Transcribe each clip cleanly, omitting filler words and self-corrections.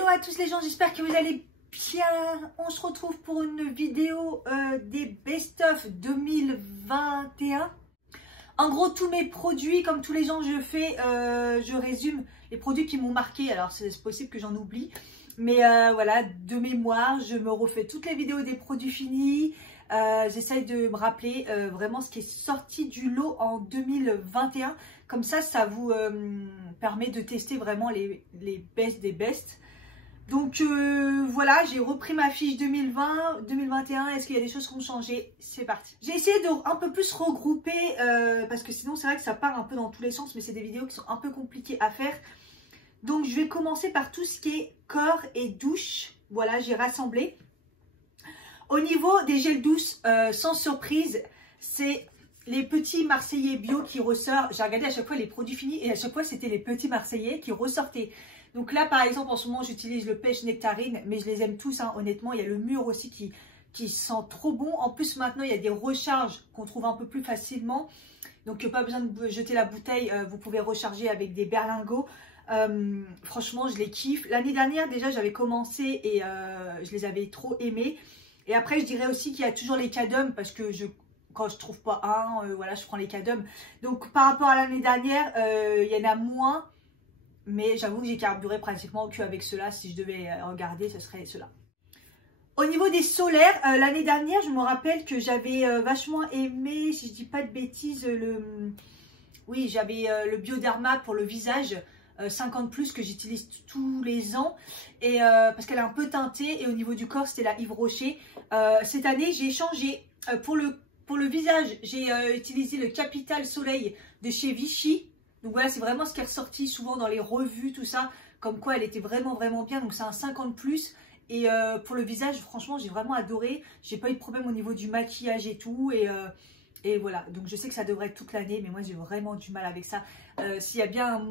Hello à tous les gens, j'espère que vous allez bien. On se retrouve pour une vidéo des best-of 2021. En gros, tous mes produits, comme tous les gens je fais, je résume les produits qui m'ont marqué. Alors c'est possible que j'en oublie, mais voilà, de mémoire, je me refais toutes les vidéos des produits finis. J'essaye de me rappeler vraiment ce qui est sorti du lot en 2021. Comme ça vous permet de tester vraiment les best des best. Donc voilà, j'ai repris ma fiche 2020, 2021. Est-ce qu'il y a des choses qui ont changé? C'est parti. J'ai essayé de un peu plus regrouper parce que sinon c'est vrai que ça part un peu dans tous les sens, mais c'est des vidéos qui sont un peu compliquées à faire. Donc je vais commencer par tout ce qui est corps et douche. Voilà, j'ai rassemblé. Au niveau des gels douces, sans surprise, c'est les petits Marseillais bio qui ressortent. J'ai regardé à chaque fois les produits finis et à chaque fois c'était les petits Marseillais qui ressortaient. Donc là par exemple en ce moment j'utilise le pêche nectarine, mais je les aime tous hein, honnêtement. Il y a le mûr aussi qui sent trop bon. En plus maintenant il y a des recharges qu'on trouve un peu plus facilement. Donc pas besoin de jeter la bouteille, vous pouvez recharger avec des berlingots. Franchement je les kiffe. L'année dernière déjà j'avais commencé et je les avais trop aimés. Et après je dirais aussi qu'il y a toujours les cadums parce que quand je trouve pas un, voilà je prends les cadums. Donc par rapport à l'année dernière il y en a moins. Mais j'avoue que j'ai carburé pratiquement qu'avec ceux-là. Si je devais regarder, ce serait ceux-là. Au niveau des solaires, l'année dernière, je me rappelle que j'avais vachement aimé, si je dis pas de bêtises, oui, j'avais le Bioderma pour le visage 50+, que j'utilise tous les ans. Et parce qu'elle est un peu teintée. Et au niveau du corps, c'était la Yves Rocher. Cette année, j'ai changé. Pour le visage, j'ai utilisé le Capital Soleil de chez Vichy. Donc voilà, c'est vraiment ce qui est ressorti souvent dans les revues, tout ça. Comme quoi, elle était vraiment bien. Donc c'est un 50+. Et pour le visage, franchement, j'ai vraiment adoré. J'ai pas eu de problème au niveau du maquillage et tout. Et voilà. Donc je sais que ça devrait être toute l'année. Mais moi, j'ai vraiment du mal avec ça. S'il y a bien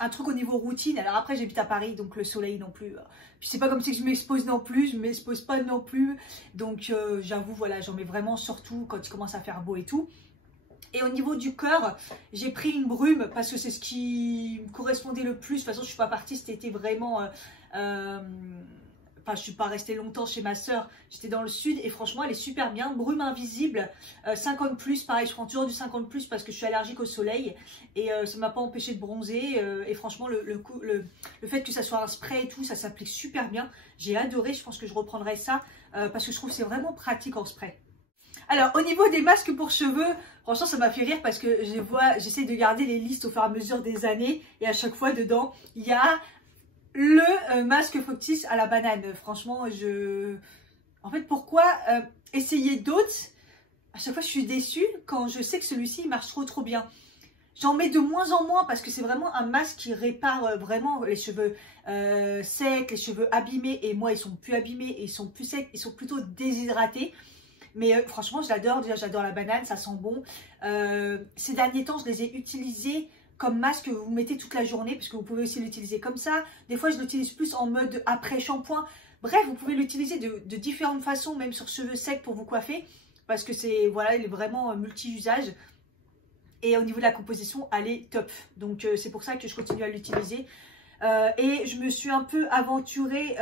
un truc au niveau routine. Alors après, j'habite à Paris. Donc le soleil non plus. Puis c'est pas comme si je m'expose non plus. Je m'expose pas non plus. Donc j'avoue, voilà, j'en mets vraiment surtout quand il commence à faire beau et tout. Et au niveau du corps, j'ai pris une brume parce que c'est ce qui me correspondait le plus. De toute façon, je ne suis pas partie cet été vraiment... Enfin, je ne suis pas restée longtemps chez ma soeur. J'étais dans le sud et franchement, elle est super bien. Brume invisible, 50+. Pareil, je prends toujours du 50+ parce que je suis allergique au soleil. Et ça ne m'a pas empêché de bronzer. Et franchement, le fait que ça soit un spray et tout, ça s'applique super bien. J'ai adoré. Je pense que je reprendrai ça parce que je trouve que c'est vraiment pratique en spray. Alors au niveau des masques pour cheveux, franchement ça m'a fait rire parce que j'essaie de garder les listes au fur et à mesure des années. Et à chaque fois dedans, il y a le masque Fructis à la banane. Franchement, en fait, pourquoi essayer d'autres? À chaque fois je suis déçue quand je sais que celui-ci il marche trop bien. J'en mets de moins en moins parce que c'est vraiment un masque qui répare vraiment les cheveux secs, les cheveux abîmés. Et moi ils sont plus abîmés et ils sont plus secs, ils sont plutôt déshydratés. Mais franchement, je l'adore. Déjà, j'adore la banane, ça sent bon. Ces derniers temps, je les ai utilisés comme masque que vous mettez toute la journée, parce que vous pouvez aussi l'utiliser comme ça. Des fois, je l'utilise plus en mode après-shampoing. Bref, vous pouvez l'utiliser de différentes façons, même sur cheveux secs pour vous coiffer, parce que c'est voilà, il est vraiment multi-usage. Et au niveau de la composition, elle est top. Donc, c'est pour ça que je continue à l'utiliser. Et je me suis un peu aventurée...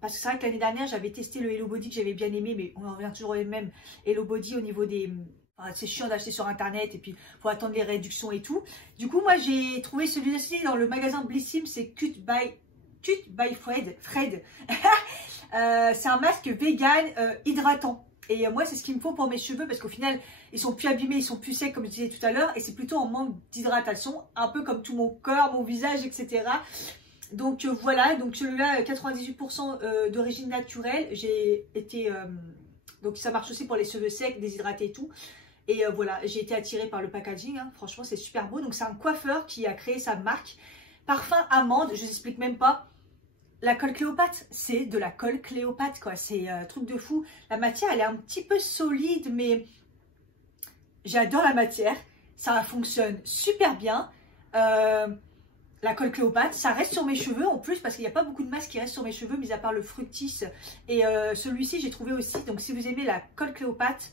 parce que c'est vrai que l'année dernière, j'avais testé le Hello Body que j'avais bien aimé, mais on en revient toujours au même Hello Body au niveau des... Enfin, c'est chiant d'acheter sur internet et puis il faut attendre les réductions et tout. Du coup, moi, j'ai trouvé celui-ci dans le magasin Blissim, c'est Cut by Fred. C'est un masque vegan hydratant. Et moi, c'est ce qu'il me faut pour mes cheveux parce qu'au final, ils sont plus abîmés, ils sont plus secs comme je disais tout à l'heure. Et c'est plutôt en manque d'hydratation, un peu comme tout mon corps, mon visage, etc. Donc voilà, donc celui-là 98% d'origine naturelle. J'ai été donc ça marche aussi pour les cheveux secs, déshydratés et tout. Et voilà, j'ai été attirée par le packaging, hein. Franchement c'est super beau. Donc c'est un coiffeur qui a créé sa marque. Parfum amande, je vous explique même pas. La colle Cléopâtre, c'est de la colle Cléopâtre quoi, c'est un truc de fou. La matière elle est un petit peu solide mais j'adore la matière. Ça fonctionne super bien. La colle Cléopâtre, ça reste sur mes cheveux en plus parce qu'il n'y a pas beaucoup de masques qui restent sur mes cheveux, mis à part le Fructis. Et celui-ci, j'ai trouvé aussi. Donc, si vous aimez la colle Cléopâtre,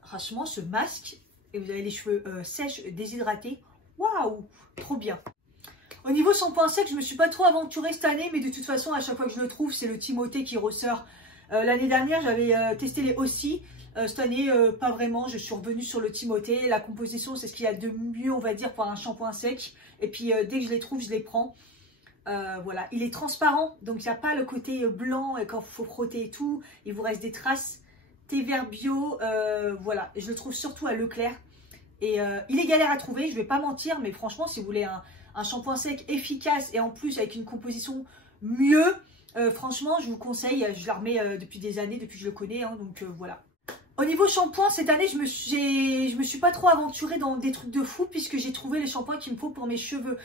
franchement, ce masque, et vous avez les cheveux sèches, déshydratés, waouh, trop bien. Au niveau shampoing sec, je me suis pas trop aventurée cette année, mais de toute façon, à chaque fois que je le trouve, c'est le Timothée qui ressort. L'année dernière, j'avais testé les aussi. Cette année, pas vraiment. Je suis revenue sur le Timothée. La composition, c'est ce qu'il y a de mieux, on va dire, pour un shampoing sec. Et puis, dès que je les trouve, je les prends. Voilà. Il est transparent, donc il n'y a pas le côté blanc et quand il faut frotter et tout, il vous reste des traces. Thé vert bio, voilà. Je le trouve surtout à Leclerc. Et il est galère à trouver, je vais pas mentir, mais franchement, si vous voulez un shampoing sec efficace et en plus avec une composition mieux, franchement, je vous conseille. Je la remets depuis des années, depuis que je le connais, hein, donc voilà. Au niveau shampoing, cette année, je me suis pas trop aventurée dans des trucs de fou puisque j'ai trouvé les shampoings qu'il me faut pour mes cheveux.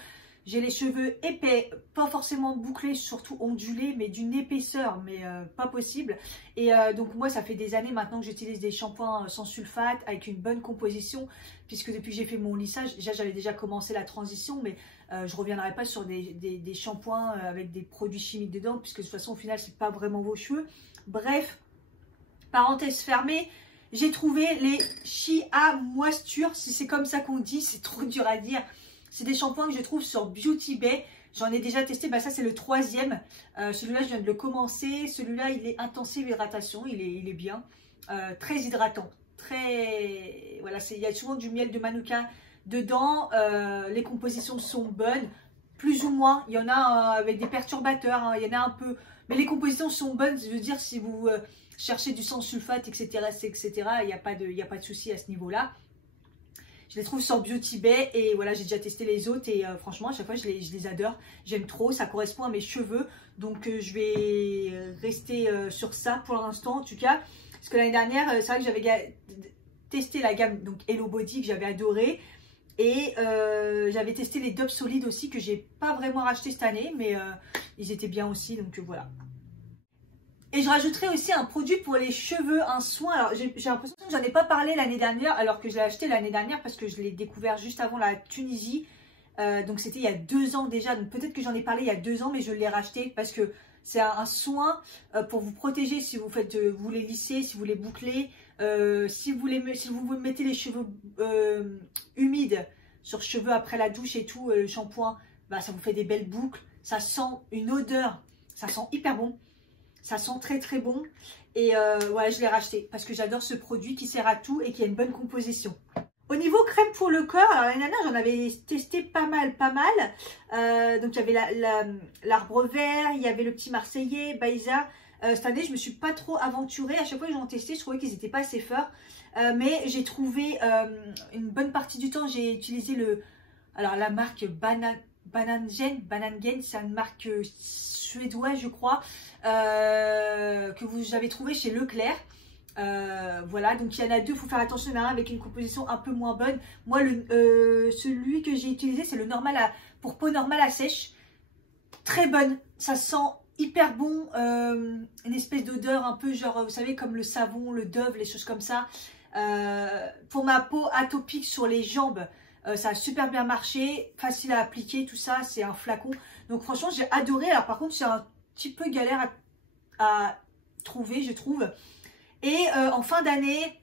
J'ai les cheveux épais, pas forcément bouclés, surtout ondulés, mais d'une épaisseur, mais pas possible. Et donc moi, ça fait des années maintenant que j'utilise des shampoings sans sulfate, avec une bonne composition, puisque depuis que j'ai fait mon lissage, déjà j'avais déjà commencé la transition, mais je reviendrai pas sur des shampoings avec des produits chimiques dedans, puisque de toute façon, au final, c'est pas vraiment vos cheveux. Bref, parenthèse fermée. J'ai trouvé les Chia Moisture, si c'est comme ça qu'on dit, c'est trop dur à dire. C'est des shampoings que je trouve sur Beauty Bay. J'en ai déjà testé, bah ça c'est le 3e. Celui-là, je viens de le commencer. Celui-là, il est intensive hydratation, il est bien. Très hydratant. Très... Voilà, il y a souvent du miel de manuka dedans. Les compositions sont bonnes, plus ou moins. Il y en a avec des perturbateurs, hein, il y en a un peu. Mais les compositions sont bonnes, je veux dire, si vous cherchez du sans sulfate, etc., il n'y a pas de souci à ce niveau-là. Je les trouve sur Beauty Bay et voilà, j'ai déjà testé les autres et franchement, à chaque fois, je les adore. J'aime trop, ça correspond à mes cheveux. Donc, je vais rester sur ça pour l'instant, en tout cas. Parce que l'année dernière, c'est vrai que j'avais testé la gamme donc Hello Body que j'avais adoré. Et j'avais testé les Dove solides aussi que j'ai pas vraiment racheté cette année. Mais ils étaient bien aussi, donc voilà. Et je rajouterai aussi un produit pour les cheveux, un soin. Alors j'ai l'impression que j'en ai pas parlé l'année dernière, alors que je l'ai acheté l'année dernière parce que je l'ai découvert juste avant la Tunisie. Donc c'était il y a 2 ans déjà. Donc peut-être que j'en ai parlé il y a 2 ans, mais je l'ai racheté parce que c'est un soin pour vous protéger si vous faites, vous les lissez, si vous les bouclez, si vous vous mettez les cheveux humides sur cheveux après la douche et tout, le shampoing, bah, ça vous fait des belles boucles. Ça sent une odeur, ça sent hyper bon. Ça sent très très bon et ouais, je l'ai racheté parce que j'adore ce produit qui sert à tout et qui a une bonne composition. Au niveau crème pour le corps, alors l'année dernière j'en avais testé pas mal. Donc il y avait l'arbre vert, il y avait le petit marseillais, Baïsa. Cette année je me suis pas trop aventurée, à chaque fois que j'en testais je trouvais qu'ils n'étaient pas assez forts. Mais j'ai trouvé une bonne partie du temps, j'ai utilisé la marque Banangen, c'est une marque suédoise je crois, que j'avais trouvé chez Leclerc. Voilà, donc il y en a 2, il faut faire attention, il y en a un avec une composition un peu moins bonne. Moi, celui que j'ai utilisé, c'est le normal pour peau normale à sèche. Très bonne, ça sent hyper bon, une espèce d'odeur un peu genre, vous savez, comme le savon, le Dove, les choses comme ça. Pour ma peau atopique sur les jambes, ça a super bien marché, facile à appliquer, tout ça, c'est un flacon. Donc franchement, j'ai adoré. Alors par contre, c'est un petit peu galère à trouver, je trouve. Et en fin d'année,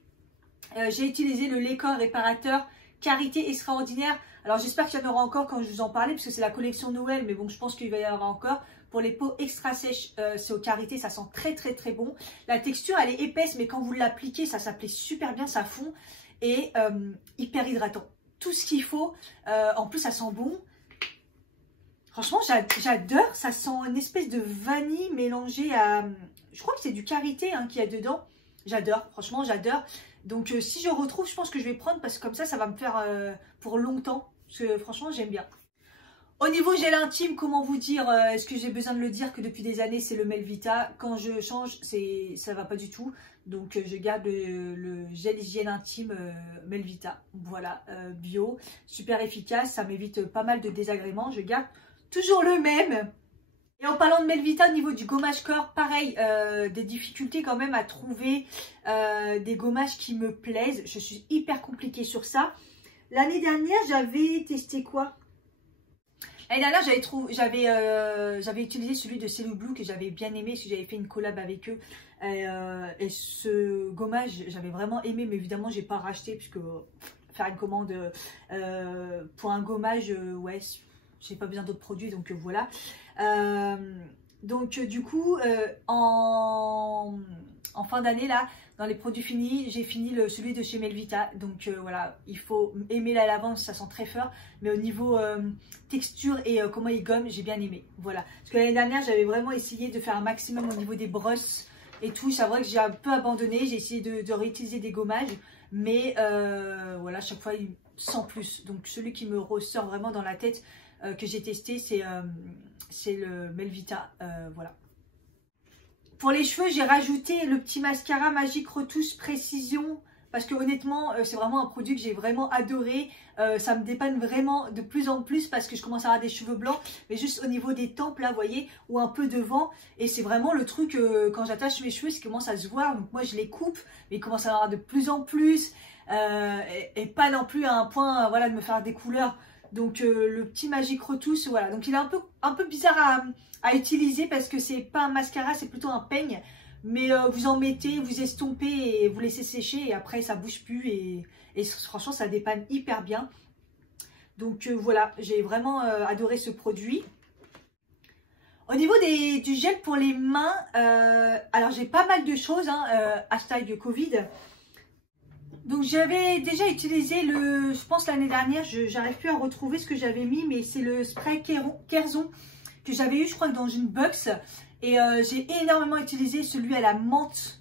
j'ai utilisé le lait corps réparateur Karité Extraordinaire. Alors j'espère qu'il y en aura encore quand je vous en parlais, parce que c'est la collection Noël, mais bon, je pense qu'il va y en avoir encore. Pour les peaux extra sèches, c'est au Karité, ça sent très très très bon. La texture, elle est épaisse, mais quand vous l'appliquez, ça s'applique super bien, ça fond. Et hyper hydratant. Tout ce qu'il faut. En plus, ça sent bon. Franchement, j'adore. Ça sent une espèce de vanille mélangée à... Je crois que c'est du Karité hein, qu'il y a dedans. J'adore. Franchement, j'adore. Donc, si je retrouve, je pense que je vais prendre parce que comme ça va me faire pour longtemps. Parce que franchement, j'aime bien. Au niveau gel intime, comment vous dire, est-ce que j'ai besoin de le dire que depuis des années, c'est le Melvita. Quand je change, ça va pas du tout. Donc, je garde le gel hygiène intime Melvita. Voilà, bio, super efficace. Ça m'évite pas mal de désagréments. Je garde toujours le même. Et en parlant de Melvita, au niveau du gommage corps, pareil, des difficultés quand même à trouver des gommages qui me plaisent. Je suis hyper compliquée sur ça. L'année dernière, j'avais testé quoi? L'année dernière, j'avais utilisé celui de Cellu Blue que j'avais bien aimé, parce que j'avais fait une collab avec eux. Et ce gommage, j'avais vraiment aimé, mais évidemment, j'ai pas racheté, puisque faire une commande pour un gommage, ouais, j'ai pas besoin d'autres produits, donc voilà. Donc du coup, en fin d'année là, dans les produits finis, j'ai fini celui de chez Melvita. Donc voilà, il faut aimer la lavande, ça sent très fort. Mais au niveau texture et comment il gomme, j'ai bien aimé. Voilà. Parce que l'année dernière, j'avais vraiment essayé de faire un maximum au niveau des brosses et tout. C'est vrai que j'ai un peu abandonné. J'ai essayé de réutiliser des gommages. Mais voilà, chaque fois, il sent plus. Donc celui qui me ressort vraiment dans la tête que j'ai testé, c'est le Melvita. Voilà. Pour les cheveux, j'ai rajouté le petit mascara Magic Retouche Précision. Parce que honnêtement, c'est vraiment un produit que j'ai vraiment adoré. Ça me dépanne vraiment de plus en plus parce que je commence à avoir des cheveux blancs. Mais juste au niveau des tempes, là, vous voyez, ou un peu devant. Et c'est vraiment le truc, quand j'attache mes cheveux, ça commence à se voir. Donc moi, je les coupe, mais il commence à avoir de plus en plus. Et pas non plus à un point, voilà, de me faire des couleurs. Donc le petit Magic Retouche, voilà. Donc il est un peu bizarre à utiliser parce que c'est pas un mascara, c'est plutôt un peigne. Mais vous en mettez, vous estompez et vous laissez sécher et après ça bouge plus et franchement ça dépanne hyper bien. Donc voilà, j'ai vraiment adoré ce produit. Au niveau du gel pour les mains, alors j'ai pas mal de choses, hein, hashtag Covid. Donc j'avais déjà utilisé je pense l'année dernière, j'arrive plus à retrouver ce que j'avais mis, mais c'est le spray Kerzon que j'avais eu je crois dans une box. Et j'ai énormément utilisé celui à la menthe.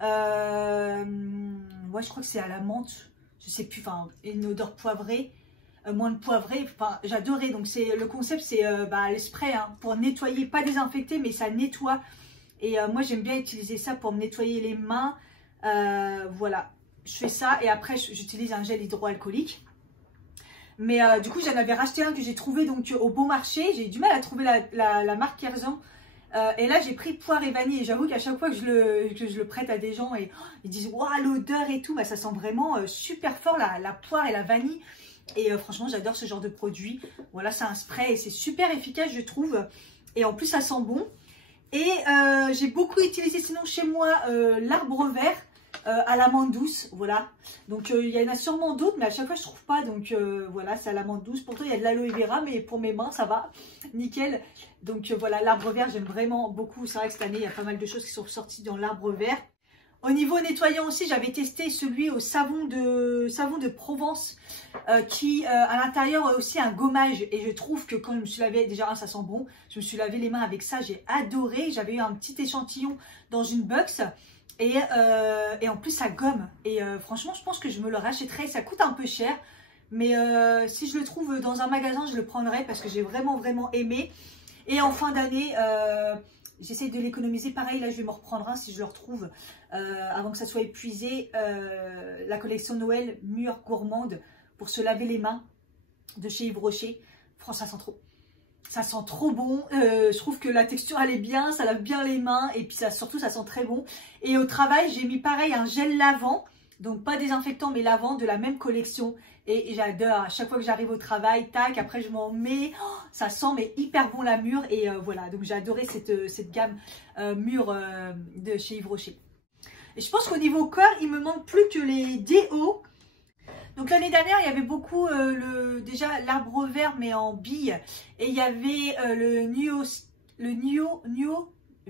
Ouais, je crois que c'est à la menthe. Je sais plus, enfin, une odeur poivrée. Moins de poivrée. Enfin, j'adorais. Donc, le concept, c'est le spray hein, pour nettoyer, pas désinfecter, mais ça nettoie. Et moi, j'aime bien utiliser ça pour me nettoyer les mains. Voilà, je fais ça. Et après, j'utilise un gel hydroalcoolique. Mais du coup, j'en avais racheté un que j'ai trouvé donc au bon marché. J'ai eu du mal à trouver la marque Kerzon. Et là j'ai pris poire et vanille et j'avoue qu'à chaque fois que je le prête à des gens et ils disent waouh l'odeur et tout, bah, ça sent vraiment super fort la poire et la vanille et franchement j'adore ce genre de produit. Voilà, c'est un spray et c'est super efficace je trouve et en plus ça sent bon. Et j'ai beaucoup utilisé sinon chez moi l'arbre vert à l'amande douce, voilà. Donc il y en a sûrement d'autres mais à chaque fois je trouve pas, donc voilà, c'est à l'amande douce. Pourtant il y a de l'aloe vera mais pour mes mains ça va nickel. Donc voilà, l'arbre vert j'aime vraiment beaucoup. C'est vrai que cette année il y a pas mal de choses qui sont sorties dans l'arbre vert. Au niveau nettoyant aussi, j'avais testé celui au savon de Provence qui à l'intérieur a aussi un gommage. Et je trouve que quand je me suis lavé, déjà ça sent bon, je me suis lavé les mains avec ça, j'ai adoré. J'avais eu un petit échantillon dans une box et en plus ça gomme. Et franchement je pense que je me le rachèterai, ça coûte un peu cher. Mais si je le trouve dans un magasin, je le prendrai parce que j'ai vraiment aimé. Et en fin d'année, j'essaie de l'économiser. Pareil, là, je vais me reprendre un si je le retrouve avant que ça soit épuisé. La collection Noël Mûre Gourmande pour se laver les mains de chez Yves Rocher. Franchement, ça sent trop bon. Je trouve que la texture, elle est bien. Ça lave bien les mains. Et puis, surtout, ça sent très bon. Et au travail, j'ai mis pareil un gel lavant. Donc, pas désinfectant, mais lavant de la même collection. Et j'adore, à chaque fois que j'arrive au travail, tac, après je m'en mets, oh, ça sent mais hyper bon la mûre. Et voilà, donc j'ai adoré cette gamme mûre de chez Yves Rocher. Et je pense qu'au niveau corps, il me manque plus que les déos. Donc l'année dernière, il y avait beaucoup, déjà l'arbre vert mais en bille. Et il y avait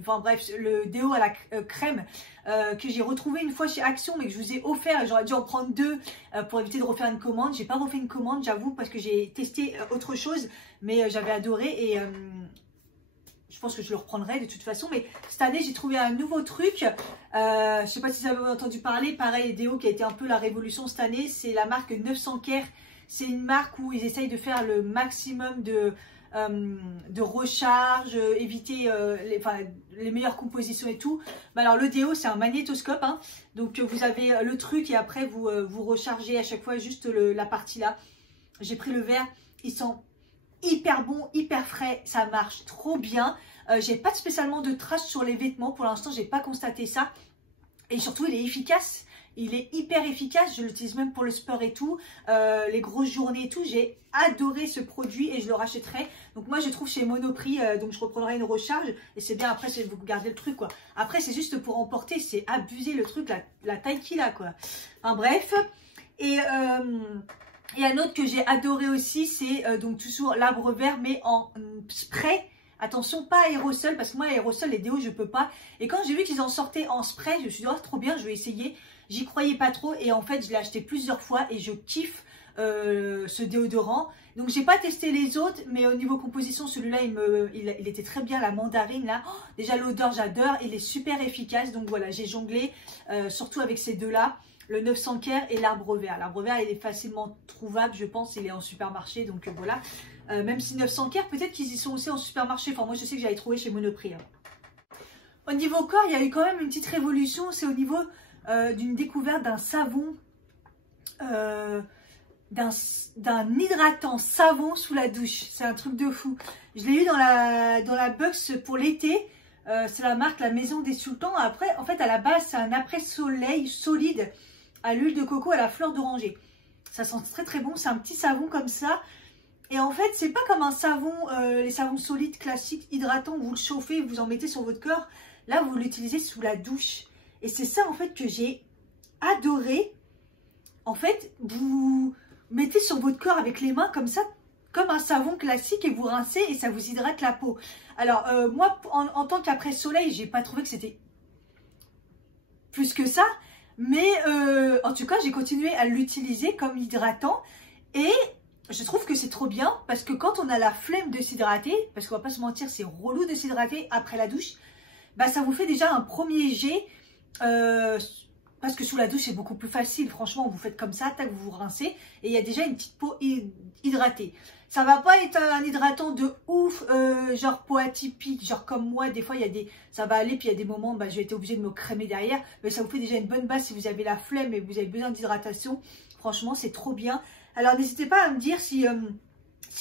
enfin bref, le déo à la crème que j'ai retrouvé une fois chez Action mais que je vous ai offert et j'aurais dû en prendre deux pour éviter de refaire une commande. J'ai pas refait une commande, j'avoue, parce que j'ai testé autre chose, mais j'avais adoré et je pense que je le reprendrai de toute façon. Mais cette année, j'ai trouvé un nouveau truc. Je sais pas si vous avez entendu parler. Pareil, déo qui a été un peu la révolution cette année, c'est la marque 900 Care. C'est une marque où ils essayent de faire le maximum de recharge, éviter les meilleures compositions et tout. Mais alors le déo c'est un magnétoscope, hein. Donc vous avez le truc et après vous rechargez à chaque fois juste la partie là. J'ai pris le vert, il sent hyper bon, hyper frais, ça marche trop bien. J'ai pas spécialement de traces sur les vêtements pour l'instant, j'ai pas constaté ça. Et surtout il est efficace. Il est hyper efficace, je l'utilise même pour le sport et tout, les grosses journées et tout. J'ai adoré ce produit et je le rachèterai. Donc moi je trouve chez Monoprix, donc je reprendrai une recharge et c'est bien, après vous gardez le truc quoi. Après c'est juste pour emporter, c'est abusé le truc, la taille qu'il a quoi. Enfin bref, et Et un autre que j'ai adoré aussi, c'est donc toujours l'arbre vert, mais en spray. Attention, pas aérosol, parce que moi, aérosol, les déos, je peux pas. Et quand j'ai vu qu'ils en sortaient en spray, je me suis dit, oh, trop bien, je vais essayer. J'y croyais pas trop. Et en fait, je l'ai acheté plusieurs fois et je kiffe ce déodorant. Donc, j'ai pas testé les autres, mais au niveau composition, celui-là, il était très bien, la mandarine, là. Oh, déjà, l'odeur, j'adore. Il est super efficace. Donc, voilà, j'ai jonglé, surtout avec ces deux-là. Le 900 Care et l'arbre vert. L'arbre vert, il est facilement trouvable, je pense. Il est en supermarché, donc voilà. Même si 900 Care, peut-être qu'ils y sont aussi en supermarché. Enfin, moi, je sais que j'avais trouvé chez Monoprix. Hein. Au niveau corps, il y a eu quand même une petite révolution. C'est au niveau d'une découverte d'un savon, d'un hydratant savon sous la douche. C'est un truc de fou. Je l'ai eu dans la box pour l'été. C'est la marque La Maison des Sultans. Après, en fait, à la base, c'est un après-soleil solide à l'huile de coco à la fleur d'oranger. Ça sent très très bon. C'est un petit savon comme ça. Et en fait, c'est pas comme un savon, les savons solides classiques hydratants, vous le chauffez, vous en mettez sur votre corps. Là, vous l'utilisez sous la douche. Et c'est ça en fait que j'ai adoré. En fait, vous mettez sur votre corps avec les mains comme ça, comme un savon classique, et vous rincez et ça vous hydrate la peau. Alors, moi, en tant qu'après-soleil, j'ai pas trouvé que c'était plus que ça. Mais en tout cas, j'ai continué à l'utiliser comme hydratant. Et je trouve que c'est trop bien parce que quand on a la flemme de s'hydrater, parce qu'on va pas se mentir, c'est relou de s'hydrater après la douche, bah ça vous fait déjà un premier jet. Parce que sous la douche, c'est beaucoup plus facile. Franchement, vous faites comme ça, tac, vous vous rincez. Et il y a déjà une petite peau hydratée. Ça va pas être un hydratant de ouf, genre peau atypique, genre comme moi. Des fois, ça va aller, puis il y a des moments, bah, je vais être obligée de me crémer derrière. Mais ça vous fait déjà une bonne base si vous avez la flemme et vous avez besoin d'hydratation. Franchement, c'est trop bien. Alors, n'hésitez pas à me dire si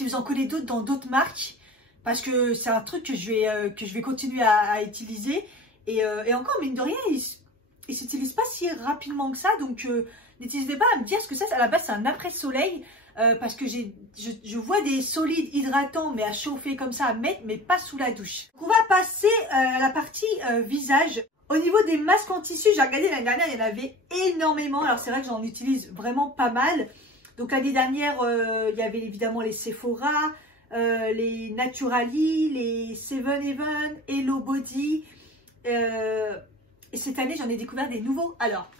vous en connaissez d'autres dans d'autres marques. Parce que c'est un truc que je vais continuer à utiliser. Et encore, mine de rien, il ne s'utilise pas si rapidement que ça. Donc, n'hésitez pas à me dire ce que c'est. À la base, c'est un après-soleil. Parce que je vois des solides hydratants, mais à chauffer comme ça, à mettre, mais pas sous la douche. Donc, on va passer à la partie visage. Au niveau des masques en tissu, j'ai regardé l'année dernière, il y en avait énormément. Alors, c'est vrai que j'en utilise vraiment pas mal. Donc, l'année dernière, il y avait évidemment les Sephora, les Naturali, les Seven Heaven, Hello Body. Et cette année, j'en ai découvert des nouveaux. Alors,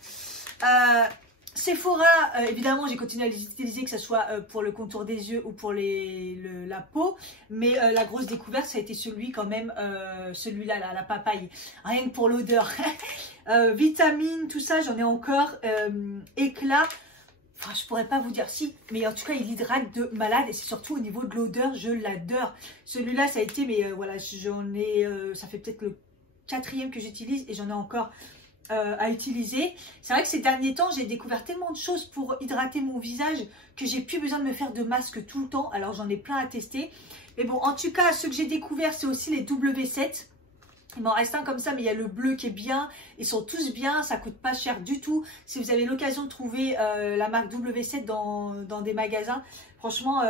Sephora, évidemment, j'ai continué à les utiliser, que ce soit pour le contour des yeux ou pour la peau. Mais la grosse découverte, ça a été celui-là, la papaye. Rien que pour l'odeur. Vitamines, tout ça, j'en ai encore. Éclat. Enfin, je pourrais pas vous dire si, mais en tout cas, il hydrate de malade. Et c'est surtout au niveau de l'odeur, je l'adore. Celui-là, ça a été, mais voilà, ça fait peut-être le 4e que j'utilise et j'en ai encore à utiliser. C'est vrai que ces derniers temps, j'ai découvert tellement de choses pour hydrater mon visage que j'ai plus besoin de me faire de masque tout le temps. Alors j'en ai plein à tester. Mais bon, en tout cas, ce que j'ai découvert, c'est aussi les W7. Il m'en reste un comme ça, mais il y a le bleu qui est bien. Ils sont tous bien, ça coûte pas cher du tout. Si vous avez l'occasion de trouver la marque W7 dans des magasins, franchement,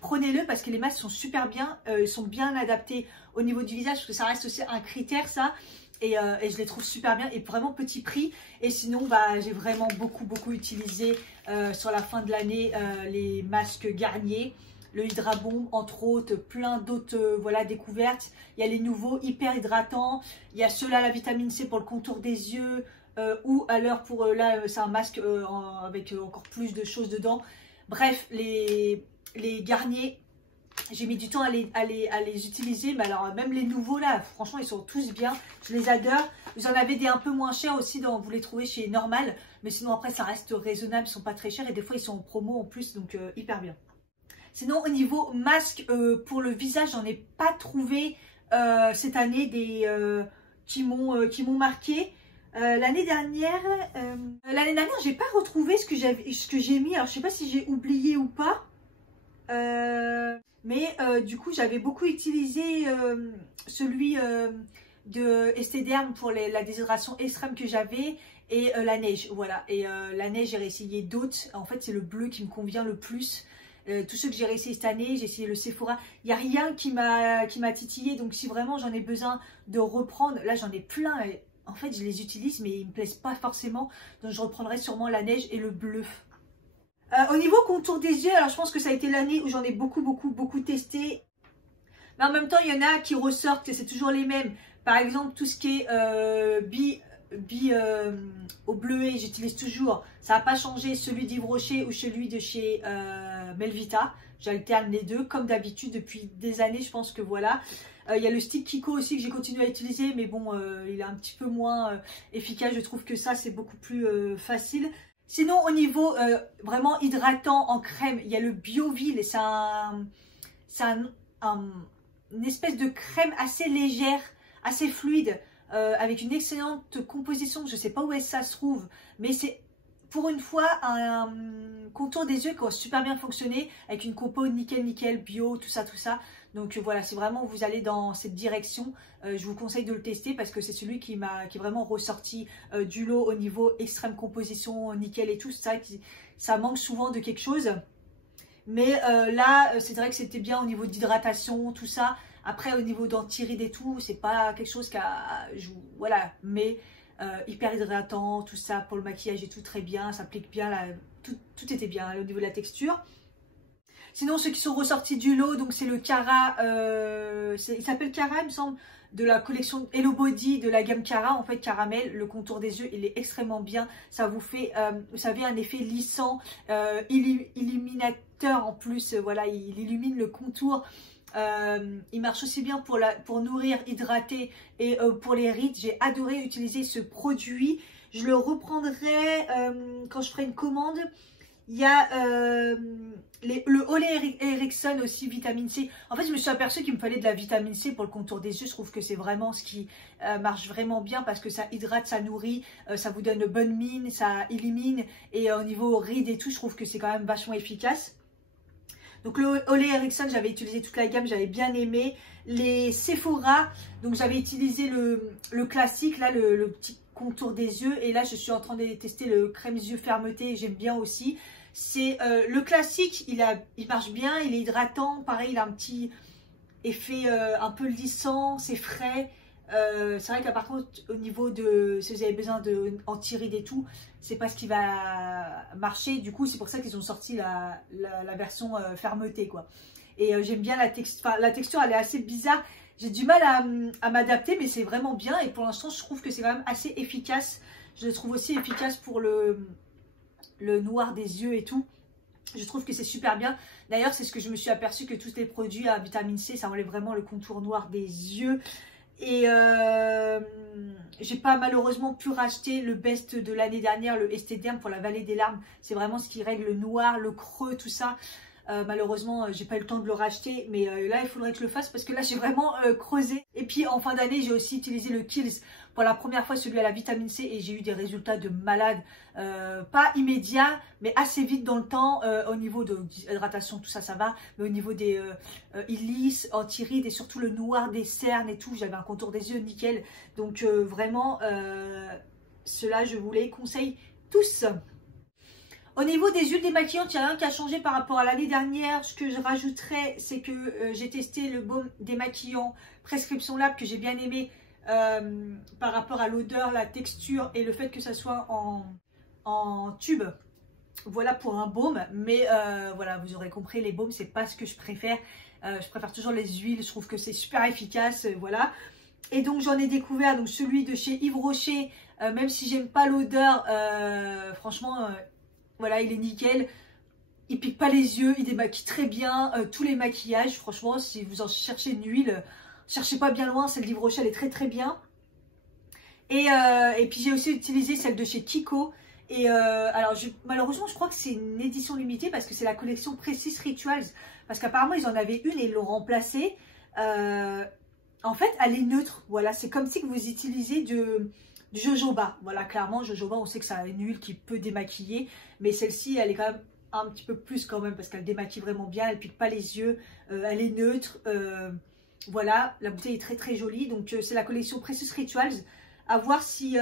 prenez-le parce que les masques sont super bien. Ils sont bien adaptés au niveau du visage parce que ça reste aussi un critère, ça. Et je les trouve super bien et vraiment petit prix. Et sinon, bah, j'ai vraiment beaucoup utilisé sur la fin de l'année les masques Garnier. Le Hydra Bomb, entre autres, plein d'autres voilà, découvertes. Il y a les nouveaux hyper hydratants. Il y a ceux-là, la vitamine C pour le contour des yeux. Ou alors pour là, c'est un masque avec encore plus de choses dedans. Bref, les Garnier, j'ai mis du temps à les utiliser. Mais alors, même les nouveaux là, franchement, ils sont tous bien. Je les adore. Vous en avez des un peu moins chers aussi. Vous les trouvez chez Normal. Mais sinon, après, ça reste raisonnable. Ils sont pas très chers. Et des fois, ils sont en promo en plus. Donc, hyper bien. Sinon, au niveau masque pour le visage, j'en ai pas trouvé cette année qui m'ont marqué. L'année dernière, j'ai pas retrouvé ce que j'ai mis. Alors, je sais pas si j'ai oublié ou pas. Mais du coup, j'avais beaucoup utilisé celui de Estée Derm pour la déshydratation extrême que j'avais. Et la neige, voilà. Et la neige, j'ai réessayé d'autres. En fait, c'est le bleu qui me convient le plus. Tous ceux que j'ai réessayé cette année, j'ai essayé le Sephora. Il n'y a rien qui m'a titillé. Donc, si vraiment j'en ai besoin de reprendre, là, j'en ai plein. Et en fait, je les utilise, mais ils ne me plaisent pas forcément. Donc, je reprendrai sûrement la neige et le bleu. Au niveau contour des yeux, alors je pense que ça a été l'année où j'en ai beaucoup testé. Mais en même temps, il y en a qui ressortent et c'est toujours les mêmes. Par exemple, tout ce qui est au bleuet, j'utilise toujours. Ça n'a pas changé, celui d'Yves Rocher ou celui de chez Melvita. J'alterne les deux comme d'habitude depuis des années. Je pense que voilà. Il y a le stick Kiko aussi que j'ai continué à utiliser. Mais bon, il est un petit peu moins efficace. Je trouve que ça, c'est beaucoup plus facile. Sinon, au niveau vraiment hydratant en crème, il y a le BioVille et c'est une espèce de crème assez légère, assez fluide, avec une excellente composition. Je ne sais pas où ça se trouve, mais c'est pour une fois un contour des yeux qui a super bien fonctionné, avec une compo nickel, bio, tout ça. Donc voilà, si vraiment vous allez dans cette direction, je vous conseille de le tester parce que c'est celui qui est vraiment ressorti du lot au niveau extrême composition, nickel et tout. C'est vrai que ça manque souvent de quelque chose. Mais là, c'est vrai que c'était bien au niveau d'hydratation, tout ça. Après, au niveau d'anti-rides et tout, c'est pas quelque chose voilà, mais hyper hydratant, tout ça pour le maquillage et tout, très bien. Ça applique bien, tout était bien au niveau de la texture. Sinon, ceux qui sont ressortis du lot, donc c'est le Cara, il s'appelle Cara, il me semble, de la collection Hello Body de la gamme Cara, en fait caramel. Le contour des yeux, il est extrêmement bien. Ça vous fait, vous savez, un effet lissant, illuminateur en plus. Voilà, il illumine le contour. Il marche aussi bien pour nourrir, hydrater et pour les rides. J'ai adoré utiliser ce produit. Je le reprendrai quand je ferai une commande. Il y a le Ole Henriksen aussi, vitamine C. En fait, je me suis aperçue qu'il me fallait de la vitamine C pour le contour des yeux. Je trouve que c'est vraiment ce qui marche vraiment bien parce que ça hydrate, ça nourrit, ça vous donne une bonne mine, ça illumine. Et au niveau rides et tout, je trouve que c'est quand même vachement efficace. Donc le Ole Henriksen, j'avais utilisé toute la gamme, j'avais bien aimé. Les Sephora, donc j'avais utilisé le classique, là, le petit contour des yeux. Et là, je suis en train de tester le crème yeux fermeté, j'aime bien aussi. C'est le classique, il marche bien, il est hydratant. Pareil, il a un petit effet un peu lissant, c'est frais. C'est vrai que par contre, au niveau de, si vous avez besoin de anti-rides et tout, c'est pas ce qui va marcher. Du coup, c'est pour ça qu'ils ont sorti la version fermeté, quoi. Et j'aime bien la texture. Enfin, la texture, elle est assez bizarre. J'ai du mal à m'adapter, mais c'est vraiment bien. Et pour l'instant, je trouve que c'est quand même assez efficace. Je le trouve aussi efficace pour le noir des yeux et tout. Je trouve que c'est super bien. D'ailleurs, c'est ce que je me suis aperçue, que tous les produits à vitamine C, ça enlève vraiment le contour noir des yeux. Et j'ai pas malheureusement pu racheter le best de l'année dernière, le Esthederm pour la vallée des larmes. C'est vraiment ce qui règle le noir, le creux, tout ça. Malheureusement, j'ai pas eu le temps de le racheter, mais là, il faudrait que je le fasse parce que là, j'ai vraiment creusé. Et puis, en fin d'année, j'ai aussi utilisé le Kiehl's pour la première fois, celui à la vitamine C, et j'ai eu des résultats de malade. Pas immédiats, mais assez vite dans le temps. Au niveau de l'hydratation, tout ça, ça va. Mais au niveau des illysses, anti-rides et surtout le noir des cernes et tout, j'avais un contour des yeux nickel. Donc, vraiment, ceux-là, je vous les conseille tous. Au niveau des huiles démaquillantes, il n'y a rien qui a changé par rapport à l'année dernière. Ce que je rajouterais, c'est que j'ai testé le baume démaquillant Prescription Lab que j'ai bien aimé par rapport à l'odeur, la texture et le fait que ça soit en tube. Voilà pour un baume. Mais voilà, vous aurez compris, les baumes, c'est pas ce que je préfère. Je préfère toujours les huiles. Je trouve que c'est super efficace. Voilà. Et donc, j'en ai découvert donc celui de chez Yves Rocher. Même si j'aime pas l'odeur, franchement... voilà, il est nickel, il pique pas les yeux, il démaquille très bien tous les maquillages. Franchement, si vous en cherchez une huile, cherchez pas bien loin, celle d'Yves Rocher, elle est très bien. Et puis j'ai aussi utilisé celle de chez Kiko. Et alors malheureusement, je crois que c'est une édition limitée parce que c'est la collection Precious Rituals. Parce qu'apparemment, ils en avaient une et ils l'ont remplacée. En fait, elle est neutre. Voilà, c'est comme si vous utilisiez du jojoba. Voilà, clairement, jojoba, on sait que c'est une huile qui peut démaquiller. Mais celle-ci, elle est quand même un petit peu plus quand même parce qu'elle démaquille vraiment bien. Elle pique pas les yeux. Elle est neutre. Voilà, la bouteille est très jolie. Donc, c'est la collection Precious Rituals. À voir si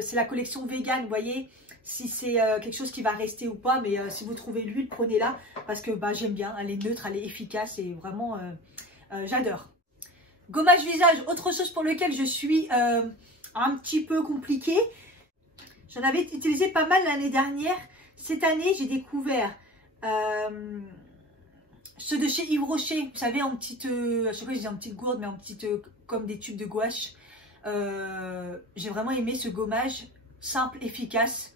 c'est la collection vegan, vous voyez, si c'est quelque chose qui va rester ou pas. Mais si vous trouvez l'huile, prenez-la parce que bah, j'aime bien. Elle est neutre, elle est efficace et vraiment, j'adore. Gommage visage, autre chose pour lequel je suis... un petit peu compliqué. J'en avais utilisé pas mal l'année dernière. Cette année, j'ai découvert Ceux de chez Yves Rocher, vous savez, en petite, à chaque fois je dis en petite gourde, mais en petite, comme des tubes de gouache. J'ai vraiment aimé ce gommage, simple, efficace.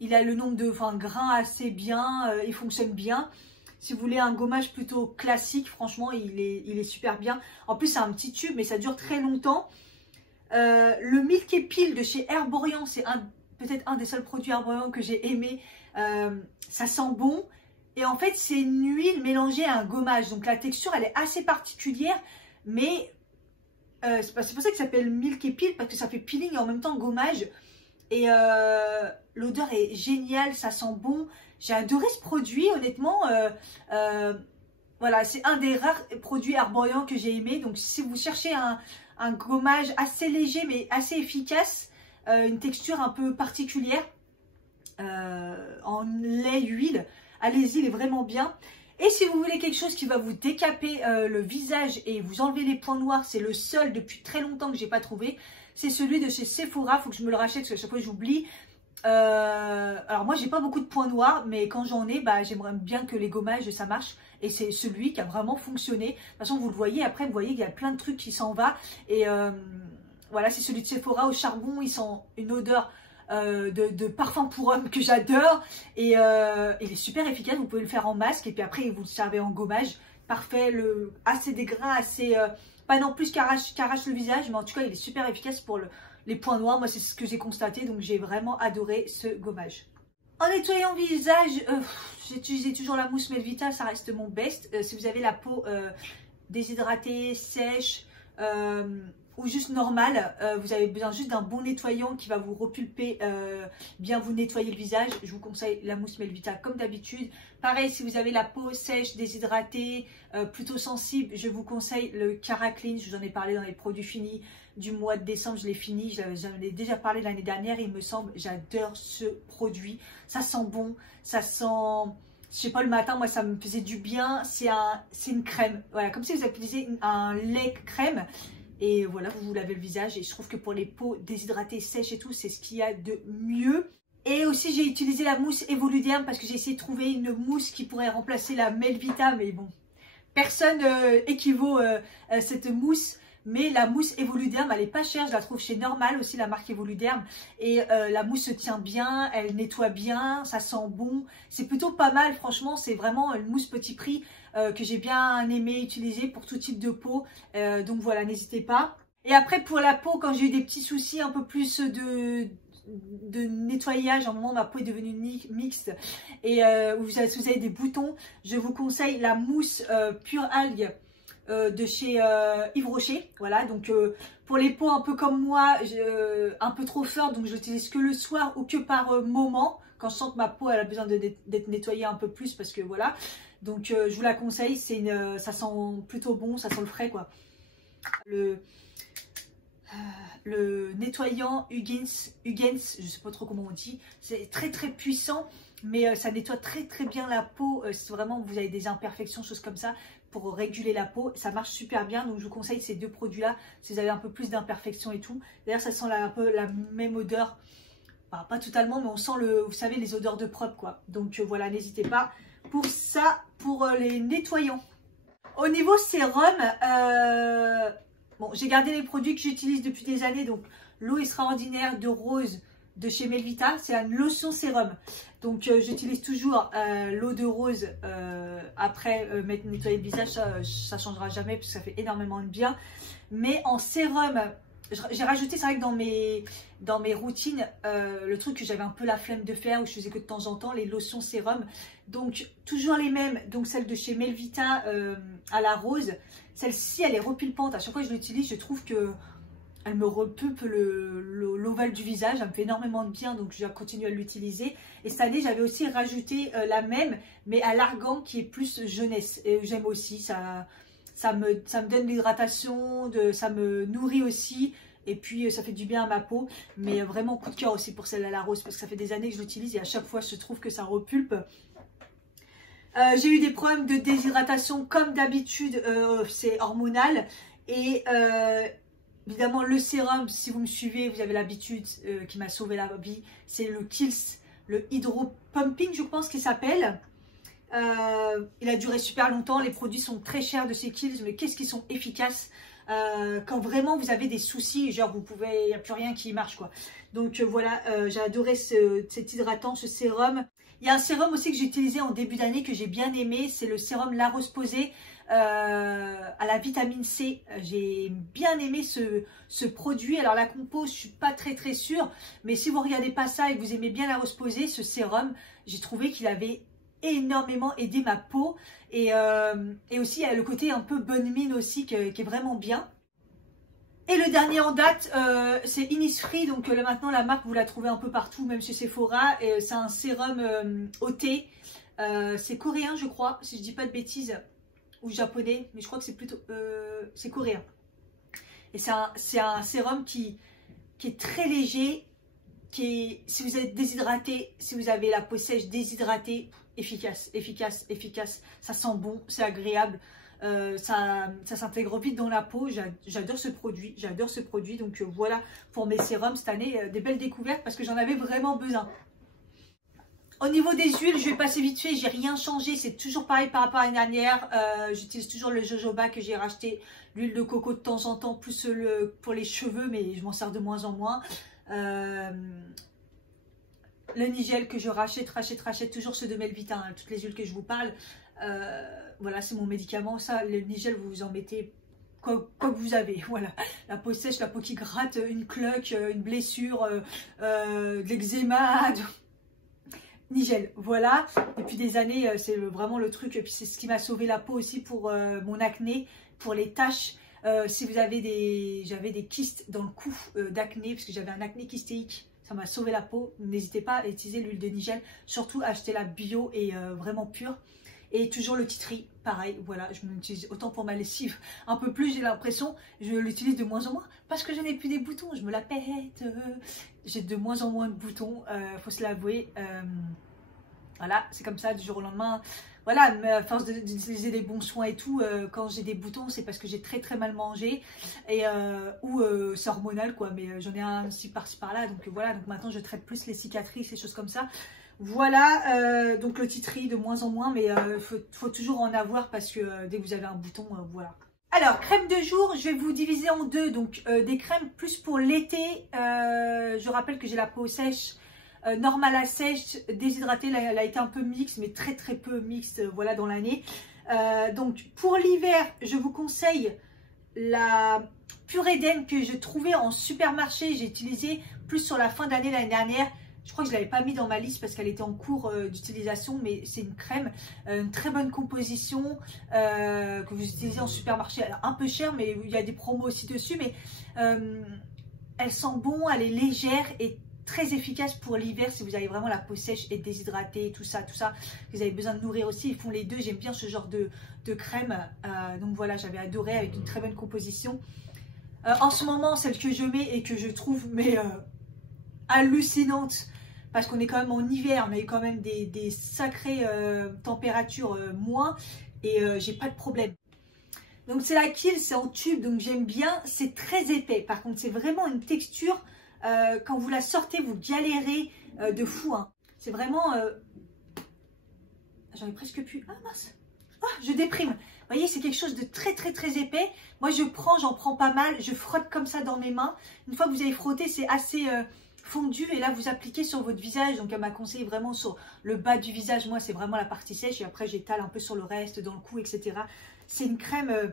Il a le nombre de grains assez bien, il fonctionne bien. Si vous voulez un gommage plutôt classique, franchement, il est super bien. En plus, c'est un petit tube, mais ça dure très longtemps. Le Milk et Peel de chez Herborian, c'est peut-être un des seuls produits Herborian que j'ai aimé. Ça sent bon. Et en fait, c'est une huile mélangée à un gommage. Donc, la texture, elle est assez particulière. Mais c'est pour ça que ça s'appelle Milk et Peel, parce que ça fait peeling et en même temps gommage. Et l'odeur est géniale, ça sent bon. J'ai adoré ce produit, honnêtement. Voilà, c'est un des rares produits Herborian que j'ai aimé. Donc, si vous cherchez un gommage assez léger, mais assez efficace, une texture un peu particulière, en lait, huile, allez-y, il est vraiment bien. Et si vous voulez quelque chose qui va vous décaper le visage et vous enlever les points noirs, c'est le seul depuis très longtemps que j'ai pas trouvé. C'est celui de chez Sephora, il faut que je me le rachète parce que chaque fois j'oublie. Alors moi j'ai pas beaucoup de points noirs, mais quand j'en ai, j'aimerais bien que les gommages ça marche. Et c'est celui qui a vraiment fonctionné. De toute façon vous le voyez, après vous voyez qu'il y a plein de trucs qui s'en va. Et voilà, c'est celui de Sephora au charbon, il sent une odeur de parfum pour homme que j'adore. Et il est super efficace, vous pouvez le faire en masque et puis après vous le servez en gommage. Parfait, assez des grains, assez... pas non plus qu'arrache le visage, mais en tout cas il est super efficace pour les points noirs. Moi c'est ce que j'ai constaté, donc j'ai vraiment adoré ce gommage. En nettoyant visage, j'utilisais toujours la mousse Melvita, ça reste mon best. Si vous avez la peau déshydratée, sèche ou juste normale, vous avez besoin juste d'un bon nettoyant qui va vous repulper, bien vous nettoyer le visage. Je vous conseille la mousse Melvita comme d'habitude. Pareil, si vous avez la peau sèche, déshydratée, plutôt sensible, je vous conseille le Cara Clean. Je vous en ai parlé dans les produits finis du mois de décembre, je l'ai fini. J'en ai déjà parlé l'année dernière, il me semble. J'adore ce produit. Ça sent bon, ça sent... Je sais pas, le matin, moi, ça me faisait du bien. C'est une crème. Voilà, comme si vous utilisez un lait crème. Et voilà, vous vous lavez le visage. Et je trouve que pour les peaux déshydratées, sèches et tout, c'est ce qu'il y a de mieux. Et aussi, j'ai utilisé la mousse Evoluderm parce que j'ai essayé de trouver une mousse qui pourrait remplacer la Melvita. Mais bon, personne équivaut cette mousse. Mais la mousse Evoluderm, elle est pas chère. Je la trouve chez Normal aussi, la marque Evoluderm. Et la mousse se tient bien, elle nettoie bien, ça sent bon. C'est plutôt pas mal, franchement. C'est vraiment une mousse petit prix que j'ai bien aimé utiliser pour tout type de peau. Donc voilà, n'hésitez pas. Et après, pour la peau, quand j'ai eu des petits soucis un peu plus de nettoyage, à un moment ma peau est devenue mixte et vous avez des boutons, je vous conseille la mousse Pure Algue de chez Yves Rocher. Voilà, donc pour les peaux un peu comme moi, un peu trop forte, donc je l'utilise que le soir ou que par moment, quand je sens que ma peau elle a besoin d'être nettoyée un peu plus, parce que voilà, donc je vous la conseille. Ça sent plutôt bon, ça sent le frais quoi. Le nettoyant Hugens, je sais pas trop comment on dit, c'est très très puissant, mais ça nettoie très très bien la peau. Si vraiment vous avez des imperfections, choses comme ça, pour réguler la peau, ça marche super bien. Donc je vous conseille ces deux produits là si vous avez un peu plus d'imperfections et tout. D'ailleurs ça sent un peu la même odeur, enfin, pas totalement, mais on sent vous savez, les odeurs de propre quoi. Donc voilà, n'hésitez pas pour ça, pour les nettoyants. Au niveau sérum, bon, j'ai gardé les produits que j'utilise depuis des années. Donc l'eau extraordinaire de rose de chez Melvita, c'est une lotion sérum. Donc j'utilise toujours l'eau de rose après nettoyer le visage. Ça changera jamais parce que ça fait énormément de bien. Mais en sérum, j'ai rajouté, c'est vrai que dans mes routines, le truc que j'avais un peu la flemme de faire, où je faisais que de temps en temps, les lotions sérum. Donc toujours les mêmes, donc celle de chez Melvita à la rose. Celle-ci, elle est repulpante. À chaque fois que je l'utilise, je trouve que elle me repulpe l'ovale du visage. Elle me fait énormément de bien, donc je vais continuer à l'utiliser. Et cette année, j'avais aussi rajouté la même, mais à l'argan, qui est plus jeunesse. Et j'aime aussi, ça me donne l'hydratation, ça me nourrit aussi. Et puis, ça fait du bien à ma peau. Mais vraiment, coup de cœur aussi pour celle à la rose, parce que ça fait des années que je l'utilise et à chaque fois, je trouve que ça repulpe. J'ai eu des problèmes de déshydratation comme d'habitude, c'est hormonal. Et évidemment le sérum, si vous me suivez, vous avez l'habitude, qui m'a sauvé la vie, c'est le Kiehl's, le Hydro Pumping je pense qu'il s'appelle. Il a duré super longtemps. Les produits sont très chers de chez Kiehl's, mais qu'est-ce qu'ils sont efficaces quand vraiment vous avez des soucis, genre vous pouvez, il n'y a plus rien qui marche quoi. Donc voilà, j'ai adoré cet hydratant, ce sérum. Il y a un sérum aussi que j'ai utilisé en début d'année que j'ai bien aimé, c'est le sérum La Rose-Posay à la vitamine C. J'ai bien aimé ce produit. Alors la compo, je suis pas très sûre, mais si vous regardez pas ça et que vous aimez bien La Rose-Posay, ce sérum, j'ai trouvé qu'il avait énormément aidé ma peau et aussi il y a le côté un peu bonne mine aussi qui est vraiment bien. Et le dernier en date, c'est Innisfree. Donc là maintenant la marque vous la trouvez un peu partout, même chez Sephora. C'est un sérum au thé. C'est coréen je crois, si je dis pas de bêtises, ou japonais, mais je crois que c'est plutôt c'est coréen. Et c'est un sérum qui est très léger, si vous êtes déshydraté, si vous avez la peau sèche déshydratée, efficace. Ça sent bon, c'est agréable. Ça s'intègre vite dans la peau. J'adore ce produit. Donc voilà pour mes sérums cette année, des belles découvertes parce que j'en avais vraiment besoin. Au niveau des huiles, je vais passer vite fait, j'ai rien changé, c'est toujours pareil par rapport à l'année dernière. J'utilise toujours le jojoba que j'ai racheté, l'huile de coco de temps en temps, plus pour les cheveux, mais je m'en sers de moins en moins. Le Nigel que je rachète toujours ceux de Melvita, hein, toutes les huiles que je vous parle. Voilà, c'est mon médicament. Ça, le Nigel, vous vous en mettez quoi que vous avez. Voilà, la peau sèche, la peau qui gratte, une cloque, une blessure, de l'eczéma. Nigel, voilà. Depuis des années, c'est vraiment le truc. Et puis c'est ce qui m'a sauvé la peau aussi pour mon acné, pour les taches. Si vous avez j'avais des kystes dans le cou d'acné, parce que j'avais un acné kystéique. Ça m'a sauvé la peau. N'hésitez pas à utiliser l'huile de Nigel. Surtout acheter la bio et vraiment pure. Et toujours le tea tree, pareil, voilà, je m'utilise autant pour ma lessive, un peu plus, j'ai l'impression, je l'utilise de moins en moins, parce que je n'ai plus des boutons, je me la pète, j'ai de moins en moins de boutons, faut se l'avouer, voilà, c'est comme ça, du jour au lendemain, voilà, mais à force d'utiliser des bons soins et tout, quand j'ai des boutons, c'est parce que j'ai très mal mangé, et, ou c'est hormonal, quoi, mais j'en ai un ci par-ci par-là, donc voilà, donc maintenant je traite plus les cicatrices, les choses comme ça. Voilà, donc le tea tree de moins en moins, mais faut toujours en avoir parce que dès que vous avez un bouton, voilà. Alors, crème de jour, je vais vous diviser en deux. Donc, des crèmes plus pour l'été. Je rappelle que j'ai la peau sèche, normale à sèche, déshydratée. Elle a été un peu mixte, mais très peu mixte, voilà, dans l'année. Donc, pour l'hiver, je vous conseille la Pure Eden que je trouvais en supermarché. J'ai utilisé plus sur la fin d'année l'année dernière. Je crois que je ne l'avais pas mis dans ma liste parce qu'elle était en cours d'utilisation, mais c'est une crème, une très bonne composition que vous utilisez en supermarché. Elle est un peu chère, mais il y a des promos aussi dessus, mais elle sent bon, elle est légère et très efficace pour l'hiver si vous avez vraiment la peau sèche et déshydratée, tout ça. Vous avez besoin de nourrir aussi, ils font les deux. J'aime bien ce genre de crème. Donc voilà, j'avais adoré avec une très bonne composition. En ce moment, celle que je mets et que je trouve hallucinante, parce qu'on est quand même en hiver, mais quand même des sacrées températures moins, et j'ai pas de problème. Donc c'est la Kiehl's, c'est en tube, donc j'aime bien. C'est très épais, par contre c'est vraiment une texture, quand vous la sortez vous galérez de fou, hein. C'est vraiment j'en ai presque plus. Ah mince, je déprime. Vous voyez, c'est quelque chose de très épais. Moi j'en prends pas mal, je frotte comme ça dans mes mains. Une fois que vous avez frotté, c'est assez fondu, et là vous appliquez sur votre visage. Donc elle m'a conseillé vraiment sur le bas du visage, moi c'est vraiment la partie sèche, et après j'étale un peu sur le reste, dans le cou, etc. C'est une crème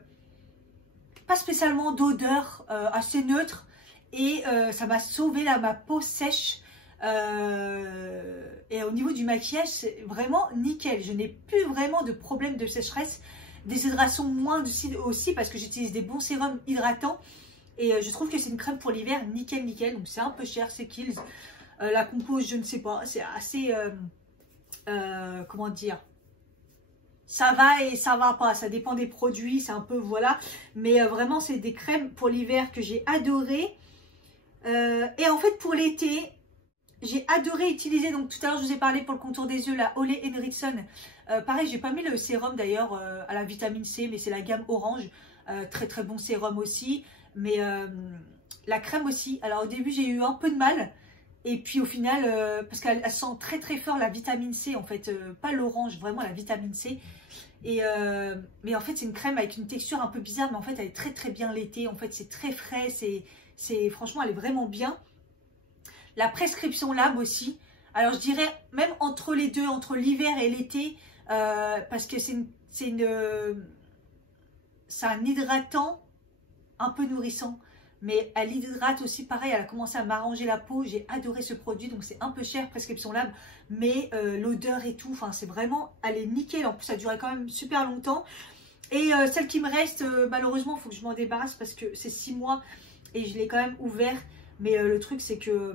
pas spécialement d'odeur, assez neutre, et ça m'a sauvé là ma peau sèche, et au niveau du maquillage c'est vraiment nickel. Je n'ai plus vraiment de problème de sécheresse, déshydratation moins aussi parce que j'utilise des bons sérums hydratants. Et je trouve que c'est une crème pour l'hiver, nickel. Donc c'est un peu cher, c'est Kiehl's. La compose, je ne sais pas, c'est assez, comment dire, ça va et ça va pas, ça dépend des produits, c'est un peu, voilà. Mais vraiment, c'est des crèmes pour l'hiver que j'ai adoré. Et en fait, pour l'été, j'ai adoré utiliser, donc tout à l'heure, je vous ai parlé pour le contour des yeux, la Ole Henriksen. Pareil, j'ai pas mis le sérum d'ailleurs à la vitamine C, mais c'est la gamme orange. Très bon sérum aussi. Mais la crème aussi. Alors au début j'ai eu un peu de mal. Et puis au final, parce qu'elle sent très très fort la vitamine C en fait, pas l'orange, vraiment la vitamine C. Et mais en fait c'est une crème avec une texture un peu bizarre, mais en fait elle est très très bien l'été. En fait c'est très frais, franchement elle est vraiment bien. La prescription Lab aussi. Alors je dirais même entre les deux, entre l'hiver et l'été, parce que c'est un hydratant un peu nourrissant. Mais elle hydrate aussi, pareil, elle a commencé à m'arranger la peau. J'ai adoré ce produit, donc c'est un peu cher, Prescription Lab. Mais l'odeur et tout, enfin c'est vraiment, elle est nickel. En plus, ça a duré quand même super longtemps. Et celle qui me reste, malheureusement, il faut que je m'en débarrasse parce que c'est 6 mois et je l'ai quand même ouvert. Mais le truc, c'est que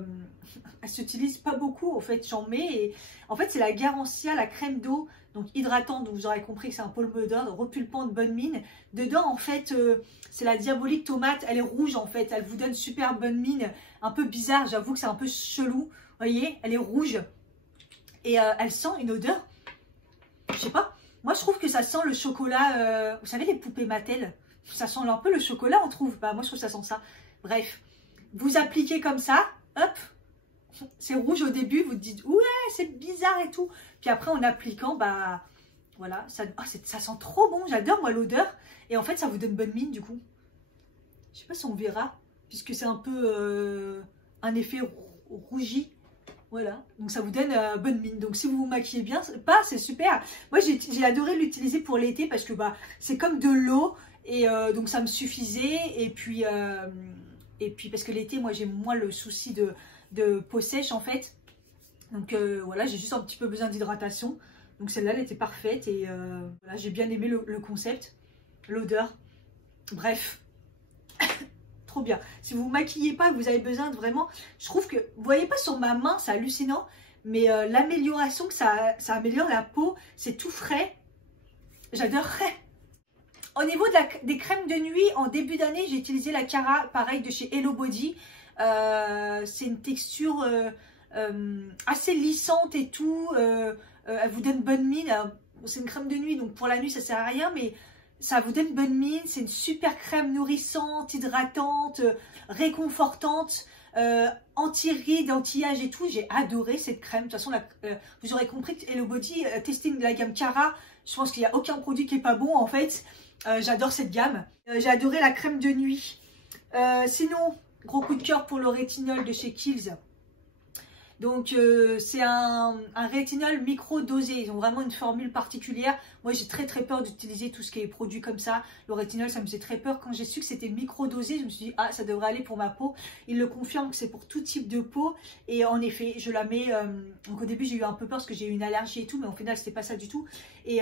elle s'utilise pas beaucoup. En fait, j'en mets et en fait, c'est la Garancia, la crème d'eau, donc hydratante. Donc vous aurez compris que c'est un polymère d'or, repulpant de bonne mine. Dedans, en fait, c'est la diabolique tomate. Elle est rouge, en fait. Elle vous donne super bonne mine. Un peu bizarre, j'avoue que c'est un peu chelou. Vous voyez, elle est rouge et elle sent une odeur. Je sais pas. Moi, je trouve que ça sent le chocolat. Vous savez, les poupées Mattel, ça sent un peu le chocolat, on trouve. Bah, moi, je trouve que ça sent ça. Bref. Vous appliquez comme ça, hop, c'est rouge au début, vous vous dites ouais c'est bizarre et tout. Puis après en appliquant, bah voilà, ça sent trop bon, j'adore moi l'odeur. Et en fait ça vous donne bonne mine du coup. Je sais pas si on verra, puisque c'est un peu un effet rougi. Voilà, donc ça vous donne bonne mine. Donc si vous vous maquillez bien, c'est super. Moi j'ai adoré l'utiliser pour l'été parce que bah c'est comme de l'eau. Et donc ça me suffisait. Et puis parce que l'été, moi j'ai moins le souci de peau sèche en fait. Donc voilà, j'ai juste un petit peu besoin d'hydratation. Donc celle-là, elle était parfaite. Et voilà, j'ai bien aimé le concept, l'odeur. Bref, trop bien. Si vous ne vous maquillez pas, vous avez besoin de vraiment... Je trouve que, vous voyez pas sur ma main, c'est hallucinant. Mais l'amélioration que ça améliore la peau, c'est tout frais. J'adorerais. Au niveau des crèmes de nuit, en début d'année, j'ai utilisé la Cara, pareil, de chez Hello Body. C'est une texture assez lissante et tout. Elle vous donne bonne mine. C'est une crème de nuit, donc pour la nuit, ça sert à rien, mais ça vous donne bonne mine. C'est une super crème nourrissante, hydratante, réconfortante, anti-rides, anti-âge et tout. J'ai adoré cette crème. De toute façon, vous aurez compris que Hello Body, testing de la gamme Cara, je pense qu'il n'y a aucun produit qui n'est pas bon en fait. J'adore cette gamme. J'ai adoré la crème de nuit. Sinon, gros coup de cœur pour le rétinol de chez Kiehl's. Donc, c'est un rétinol micro-dosé. Ils ont vraiment une formule particulière. Moi, j'ai très très peur d'utiliser tout ce qui est produit comme ça. Le rétinol, ça me faisait très peur. Quand j'ai su que c'était micro-dosé, je me suis dit, ah, ça devrait aller pour ma peau. Ils le confirment que c'est pour tout type de peau. Et en effet, je la mets... donc, au début, j'ai eu un peu peur parce que j'ai eu une allergie et tout. Mais au final, c'était pas ça du tout. Et...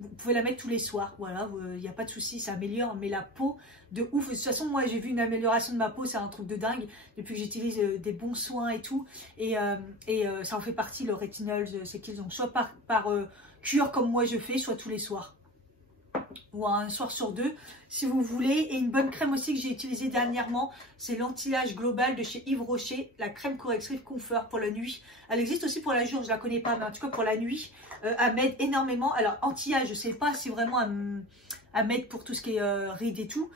vous pouvez la mettre tous les soirs, voilà, il n'y a pas de souci, ça améliore, mais la peau de ouf. De toute façon, moi j'ai vu une amélioration de ma peau, c'est un truc de dingue, depuis que j'utilise des bons soins et tout, et ça en fait partie, le rétinol, c'est qu'ils ont soit par cure comme moi je fais, soit tous les soirs, ou un soir sur deux, si vous voulez. Et une bonne crème aussi que j'ai utilisée dernièrement, c'est l'anti-âge global de chez Yves Rocher, la crème correctrice Comfort pour la nuit. Elle existe aussi pour la jour, je la connais pas, mais en tout cas pour la nuit, elle m'aide énormément. Alors anti-âge, je sais pas si vraiment elle m'aide pour tout ce qui est rides et tout,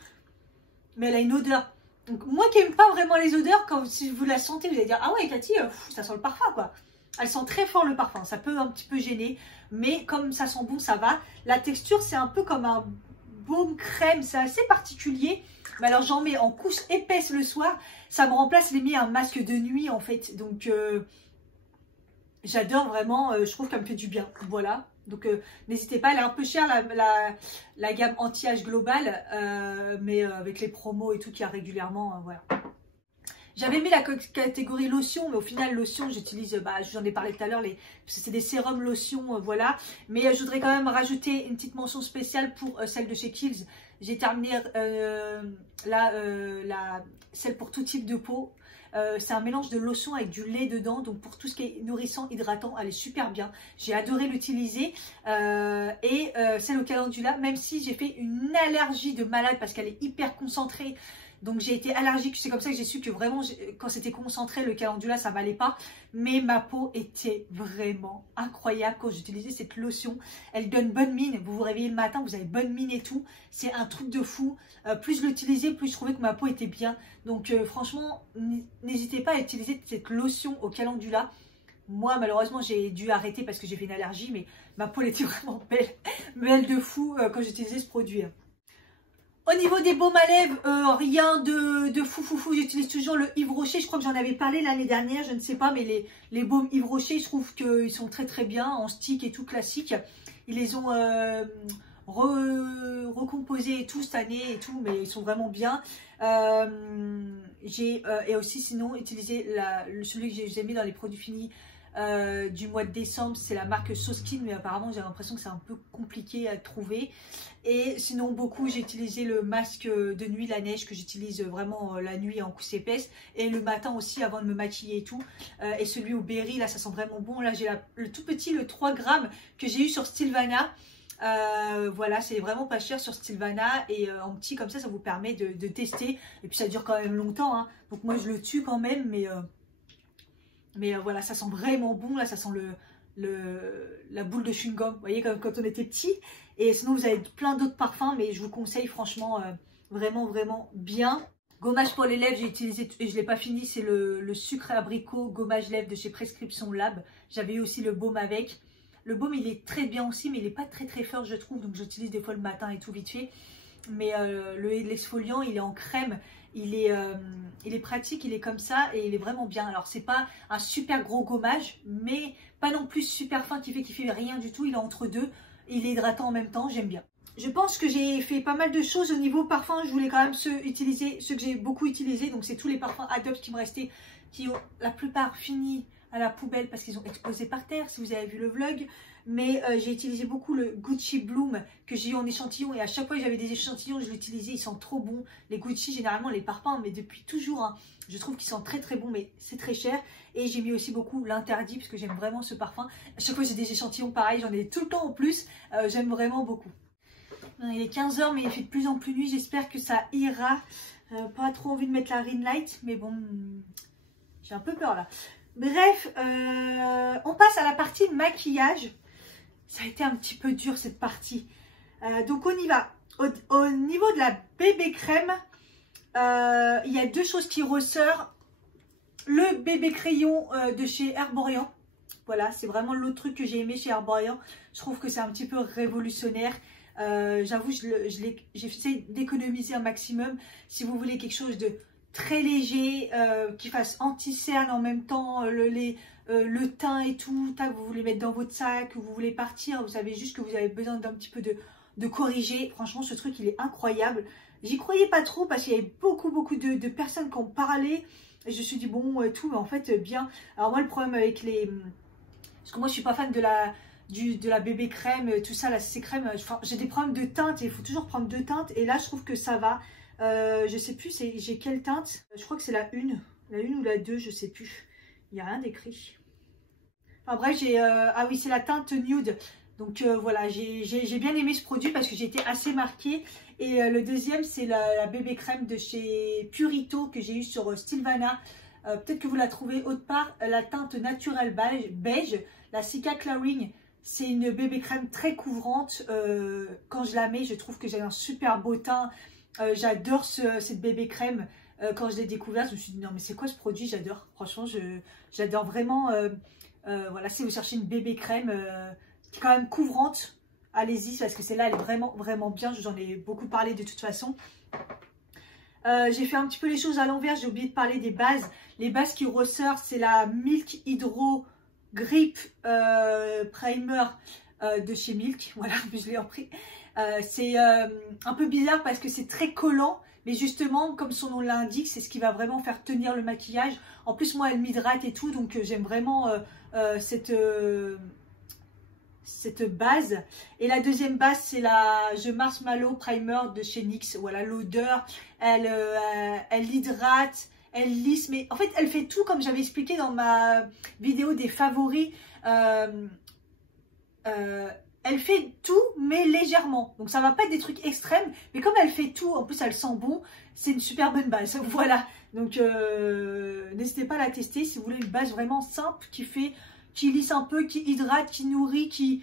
mais elle a une odeur. Donc moi qui n'aime pas vraiment les odeurs, quand si vous la sentez, vous allez dire, ah ouais Cathy, ça sent le parfum quoi. Elle sent très fort le parfum, ça peut un petit peu gêner, mais comme ça sent bon, ça va. La texture, c'est un peu comme un baume crème, c'est assez particulier. Mais alors j'en mets en couche épaisse le soir, ça me remplace limite un masque de nuit en fait. Donc j'adore vraiment, je trouve qu'elle me fait du bien, voilà. Donc n'hésitez pas, elle est un peu chère la gamme anti-âge global, mais avec les promos et tout qu'il y a régulièrement, voilà. J'avais mis la catégorie lotion, mais au final, lotion, j'utilise, bah, j'en ai parlé tout à l'heure, c'est des sérums lotion, voilà. Mais je voudrais quand même rajouter une petite mention spéciale pour celle de chez Kiehl's. J'ai terminé celle pour tout type de peau. C'est un mélange de lotion avec du lait dedans, donc pour tout ce qui est nourrissant, hydratant, elle est super bien. J'ai adoré l'utiliser. Celle au calendula, même si j'ai fait une allergie de malade parce qu'elle est hyper concentrée. Donc j'ai été allergique, c'est comme ça que j'ai su que vraiment quand c'était concentré, le calendula ça m'allait pas. Mais ma peau était vraiment incroyable quand j'utilisais cette lotion. Elle donne bonne mine, vous vous réveillez le matin, vous avez bonne mine et tout. C'est un truc de fou. Plus je l'utilisais, plus je trouvais que ma peau était bien. Donc franchement, n'hésitez pas à utiliser cette lotion au calendula. Moi, malheureusement, j'ai dû arrêter parce que j'ai fait une allergie, mais ma peau elle était vraiment belle, belle de fou quand j'utilisais ce produit. Au niveau des baumes à lèvres, rien de fou. J'utilise toujours le Yves Rocher. Je crois que j'en avais parlé l'année dernière, je ne sais pas, mais les baumes Yves Rocher, je trouve qu'ils sont très bien, en stick et tout classique. Ils les ont recomposés et tout cette année et tout, mais ils sont vraiment bien. Et aussi sinon utilisé celui que j'ai mis dans les produits finis du mois de décembre, c'est la marque Soskin, mais apparemment j'ai l'impression que c'est un peu compliqué à trouver. Et sinon beaucoup j'ai utilisé le masque de nuit la neige que j'utilise vraiment la nuit en couche épaisse et le matin aussi avant de me maquiller et tout. Et celui au berry là ça sent vraiment bon. Là j'ai le tout petit, le 3 grammes que j'ai eu sur Stilvana. Voilà, c'est vraiment pas cher sur Stilvana et en petit comme ça vous permet de tester et puis ça dure quand même longtemps hein. Donc moi je le tue quand même, mais voilà, ça sent vraiment bon. Là ça sent la boule de chewing-gum, vous voyez, comme quand on était petit. Et sinon vous avez plein d'autres parfums, mais je vous conseille franchement vraiment bien. Gommage pour les lèvres, j'ai utilisé et je l'ai pas fini, c'est le sucre abricot gommage lèvres de chez Prescription Lab. J'avais eu aussi le baume avec. Le baume il est très bien aussi, mais il est pas très fort je trouve, donc j'utilise des fois le matin et tout vite fait. Mais l'exfoliant il est en crème, il est pratique, il est comme ça et il est vraiment bien. Alors c'est pas un super gros gommage, mais pas non plus super fin qui fait rien du tout, il est entre deux, il est hydratant en même temps, j'aime bien. Je pense que j'ai fait pas mal de choses au niveau parfum. Je voulais quand même utiliser ceux que j'ai beaucoup utilisés, donc c'est tous les parfums Adobe qui me restaient, qui ont la plupart fini à la poubelle parce qu'ils ont explosé par terre, si vous avez vu le vlog. Mais j'ai utilisé beaucoup le Gucci Bloom que j'ai eu en échantillon et à chaque fois que j'avais des échantillons je l'utilisais, ils sentent trop bons. Les Gucci généralement les parfums, mais depuis toujours hein, je trouve qu'ils sentent très bons, mais c'est très cher. Et j'ai mis aussi beaucoup l'Interdit parce que j'aime vraiment ce parfum. À chaque fois j'ai des échantillons pareils, j'en ai tout le temps en plus, j'aime vraiment beaucoup. Il est 15 h mais il fait de plus en plus nuit, j'espère que ça ira. Pas trop envie de mettre la ring light, mais bon, j'ai un peu peur là. Bref, on passe à la partie maquillage. Ça a été un petit peu dur cette partie. Donc on y va. Au niveau de la bébé crème, il y a deux choses qui ressortent. Le bébé crayon de chez Herborian. Voilà, c'est vraiment l'autre truc que j'ai aimé chez Herborian. Je trouve que c'est un petit peu révolutionnaire. J'avoue, j'essaie d'économiser un maximum. Si vous voulez quelque chose de très léger, qui fasse anti-cerne en même temps, le teint et tout, tac, vous voulez mettre dans votre sac, vous voulez partir, vous savez juste que vous avez besoin d'un petit peu de corriger. Franchement, ce truc, il est incroyable. J'y croyais pas trop parce qu'il y avait beaucoup de personnes qui en parlaient. Et je me suis dit, bon, et tout, mais en fait, bien. Alors moi, le problème avec parce que moi, je suis pas fan de la bébé crème, tout ça, là, ces crèmes. Enfin, j'ai des problèmes de teinte et il faut toujours prendre deux teintes. Et là, je trouve que ça va. Je sais plus, j'ai quelle teinte. Je crois que c'est la 1 ou la 2, je sais plus. Il n'y a rien d'écrit. Enfin bref, ah oui, c'est la teinte nude. Donc voilà, j'ai bien aimé ce produit parce que j'ai été assez marquée. Et le deuxième, c'est la bébé crème de chez Purito que j'ai eu sur Stilvana. Peut-être que vous la trouvez autre part. La teinte naturelle beige, la Cica Claring. C'est une bébé crème très couvrante. Quand je la mets, je trouve que j'ai un super beau teint. J'adore cette bébé crème. Quand je l'ai découverte, je me suis dit non mais c'est quoi ce produit, j'adore. Franchement, j'adore vraiment. Voilà, si vous cherchez une bébé crème qui est quand même couvrante, allez-y parce que celle-là elle est vraiment bien. Je vous en ai beaucoup parlé de toute façon. J'ai fait un petit peu les choses à l'envers, j'ai oublié de parler des bases. Les bases qui ressortent, c'est la Milk Hydro Grip Primer de chez Milk. Voilà, je l'ai repris. C'est un peu bizarre parce que c'est très collant, mais justement, comme son nom l'indique, c'est ce qui va vraiment faire tenir le maquillage. En plus, moi, elle m'hydrate et tout, donc j'aime vraiment cette base. Et la deuxième base, c'est la The Marshmallow Primer de chez NYX. Voilà, l'odeur, elle hydrate, elle lisse, mais en fait, elle fait tout comme j'avais expliqué dans ma vidéo des favoris. elle fait tout, mais légèrement. Donc ça va pas être des trucs extrêmes, mais comme elle fait tout, en plus elle sent bon, c'est une super bonne base. Voilà, donc n'hésitez pas à la tester si vous voulez une base vraiment simple qui lisse un peu, qui hydrate, qui nourrit, qui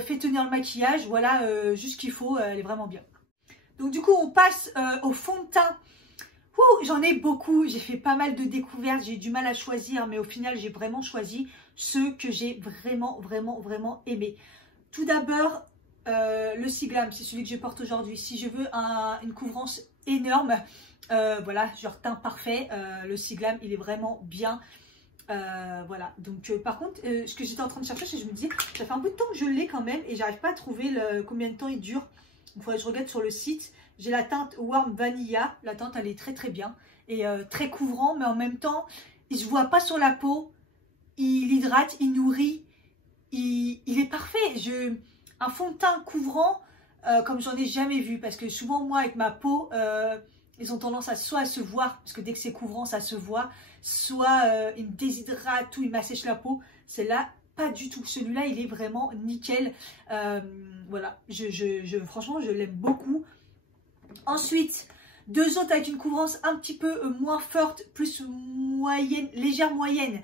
fait tenir le maquillage. Voilà, juste ce qu'il faut, elle est vraiment bien. Donc du coup, on passe au fond de teint. J'en ai beaucoup, j'ai fait pas mal de découvertes, j'ai eu du mal à choisir, mais au final, j'ai vraiment choisi ceux que j'ai vraiment aimé. Tout d'abord, le Siglam, c'est celui que je porte aujourd'hui. Si je veux une couvrance énorme, voilà, genre teint parfait, le Siglam, il est vraiment bien. Voilà, donc par contre, ce que j'étais en train de chercher, c'est que je me disais, ça fait un bout de temps que je l'ai quand même, et j'arrive pas à trouver combien de temps il dure. Il faudrait que je regarde sur le site. J'ai la teinte Warm Vanilla. La teinte, elle est très bien. Et très couvrant, mais en même temps, il ne se voit pas sur la peau. Il hydrate, il nourrit. Il est parfait. Un fond de teint couvrant, comme j'en ai jamais vu. Parce que souvent, moi, avec ma peau, ils ont tendance soit à se voir, parce que dès que c'est couvrant, ça se voit. Soit il me déshydrate ou il m'assèche la peau. C'est là. Pas du tout. Celui-là, il est vraiment nickel. Voilà. Franchement, je l'aime beaucoup. Ensuite, deux autres avec une couvrance un petit peu moins forte, plus moyenne, légère moyenne.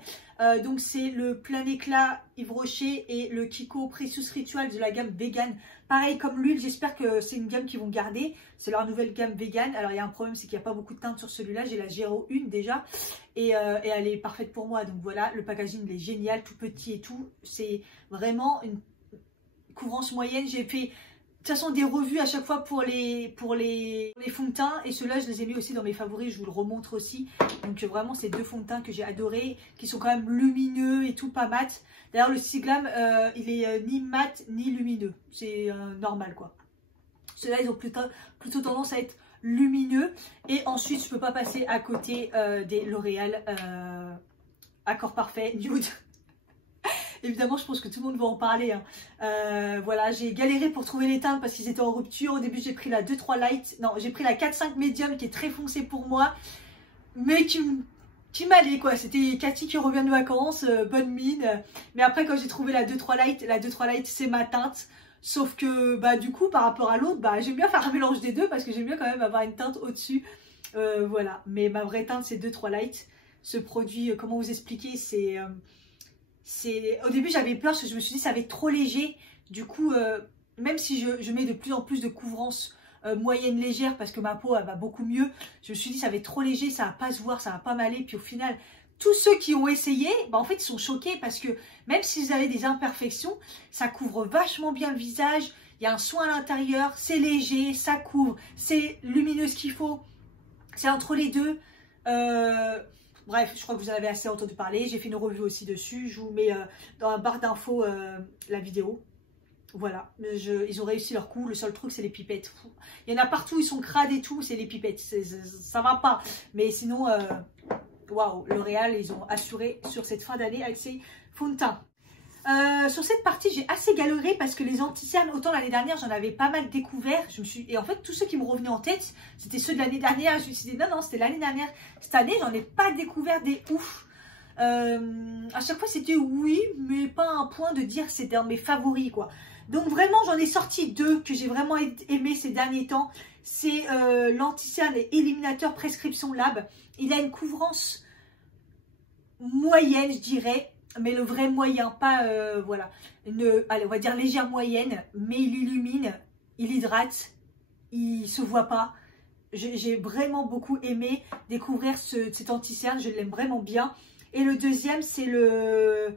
Donc, c'est le Plein Éclat Yves Rocher et le Kiko Precious Ritual de la gamme vegan. Pareil comme l'huile, j'espère que c'est une gamme qu'ils vont garder. C'est leur nouvelle gamme vegan. Alors, il y a un problème, c'est qu'il n'y a pas beaucoup de teinte sur celui-là. J'ai la 01 déjà. Et elle est parfaite pour moi. Donc, voilà, le packaging, il est génial, tout petit et tout. C'est vraiment une couvrance moyenne. J'ai fait... De toute façon, des revues à chaque fois pour les fonds de teint. Et ceux-là, je les ai mis aussi dans mes favoris. Je vous le remontre aussi. Donc vraiment, c'est deux fonds de teint que j'ai adorés. Qui sont quand même lumineux et tout, pas mat. D'ailleurs, le Siglam, il est ni mat ni lumineux. C'est normal, quoi. Ceux-là, ils ont plutôt tendance à être lumineux. Et ensuite, je ne peux pas passer à côté des L'Oréal Accord Parfait Nude. Évidemment, je pense que tout le monde va en parler. Hein. Voilà, j'ai galéré pour trouver les teintes parce qu'ils étaient en rupture. Au début, j'ai pris la 2-3 Light. Non, j'ai pris la 4-5 Medium qui est très foncée pour moi. Mais qui m'allait, quoi. C'était Cathy qui revient de vacances, bonne mine. Mais après, quand j'ai trouvé la 2-3 Light, c'est ma teinte. Sauf que, bah, du coup, par rapport à l'autre, bah, j'aime bien faire un mélange des deux parce que j'aime bien quand même avoir une teinte au-dessus. Voilà, mais ma vraie teinte, c'est 2-3 Light. Ce produit, comment vous expliquer, au début j'avais peur parce que je me suis dit ça va être trop léger. Du coup, même si je mets de plus en plus de couvrance moyenne légère parce que ma peau elle va beaucoup mieux, je me suis dit ça va être trop léger, ça va pas se voir, ça va pas m'aller. Puis au final, tous ceux qui ont essayé, bah, en fait ils sont choqués parce que même s'ils avaient des imperfections, ça couvre vachement bien le visage. Il y a un soin à l'intérieur, c'est léger, ça couvre, c'est lumineux ce qu'il faut. C'est entre les deux. Bref, je crois que vous en avez assez entendu parler. J'ai fait une revue aussi dessus. Je vous mets dans la barre d'infos la vidéo. Voilà. Ils ont réussi leur coup. Le seul truc, c'est les pipettes. Il y en a partout, ils sont crades et tout. C'est les pipettes. Ça va pas. Mais sinon, waouh, L'Oréal, ils ont assuré sur cette fin d'année avec ces fonds de teint. Sur cette partie, j'ai assez galéré parce que les anti-cernes, autant l'année dernière, j'en avais pas mal découvert. Et en fait, tous ceux qui me revenaient en tête, c'était ceux de l'année dernière. Je me suis dit, non, c'était l'année dernière. Cette année, j'en ai pas découvert des ouf. À chaque fois, c'était oui, mais pas un point de dire c'était un de mes favoris, quoi. Donc vraiment, j'en ai sorti deux que j'ai vraiment aimé ces derniers temps. C'est l'anti-cerne et éliminateur Prescription Lab. Il a une couvrance moyenne, je dirais. Mais le vrai moyen, pas, voilà, allez, on va dire légère moyenne, mais il illumine, il hydrate, il se voit pas. J'ai vraiment beaucoup aimé découvrir cet anti-cerne, je l'aime vraiment bien. Et le deuxième, c'est le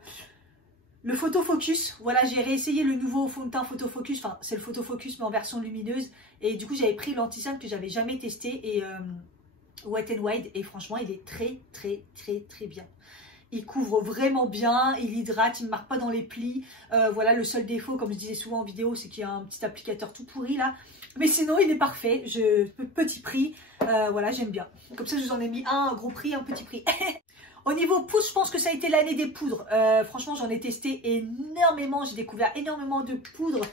Photo Focus. Voilà, j'ai réessayé le nouveau fond de teint Photo Focus, enfin, c'est le Photo Focus, mais en version lumineuse. Et du coup, j'avais pris l'anti-cerne que j'avais jamais testé, et Wet n Wild, et franchement, il est très bien. Il couvre vraiment bien, il hydrate, il ne marque pas dans les plis. Voilà, le seul défaut, comme je disais souvent en vidéo, c'est qu'il y a un petit applicateur tout pourri là. Mais sinon, il est parfait. Petit prix, voilà, j'aime bien. Comme ça, je vous en ai mis un gros prix, un petit prix. Au niveau poudre, je pense que ça a été l'année des poudres. Franchement, j'en ai testé énormément. J'ai découvert énormément de poudres.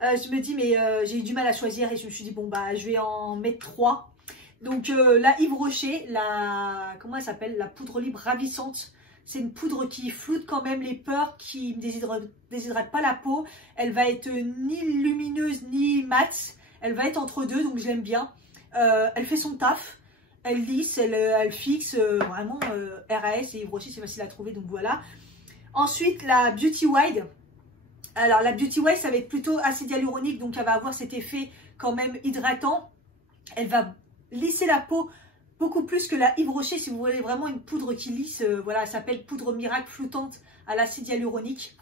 Je me dis, mais j'ai eu du mal à choisir et je me suis dit, bon, bah, je vais en mettre 3. Donc, la Yves Rocher, comment elle s'appelle? La poudre libre ravissante. C'est une poudre qui floute quand même les pores, qui ne déshydrate pas la peau. Elle va être ni lumineuse ni mate. Elle va être entre deux, donc je l'aime bien. Elle fait son taf. Elle lisse, elle fixe. Vraiment, RAS et Yves Rocher, c'est facile à trouver, donc voilà. Ensuite, la Beauty Wide. Alors, la Beauty Wide, ça va être plutôt acide hyaluronique, donc elle va avoir cet effet quand même hydratant. Elle va lisser la peau beaucoup plus que la Yves Rocher, si vous voulez vraiment une poudre qui lisse. Voilà, elle s'appelle poudre miracle flottante à l'acide hyaluronique.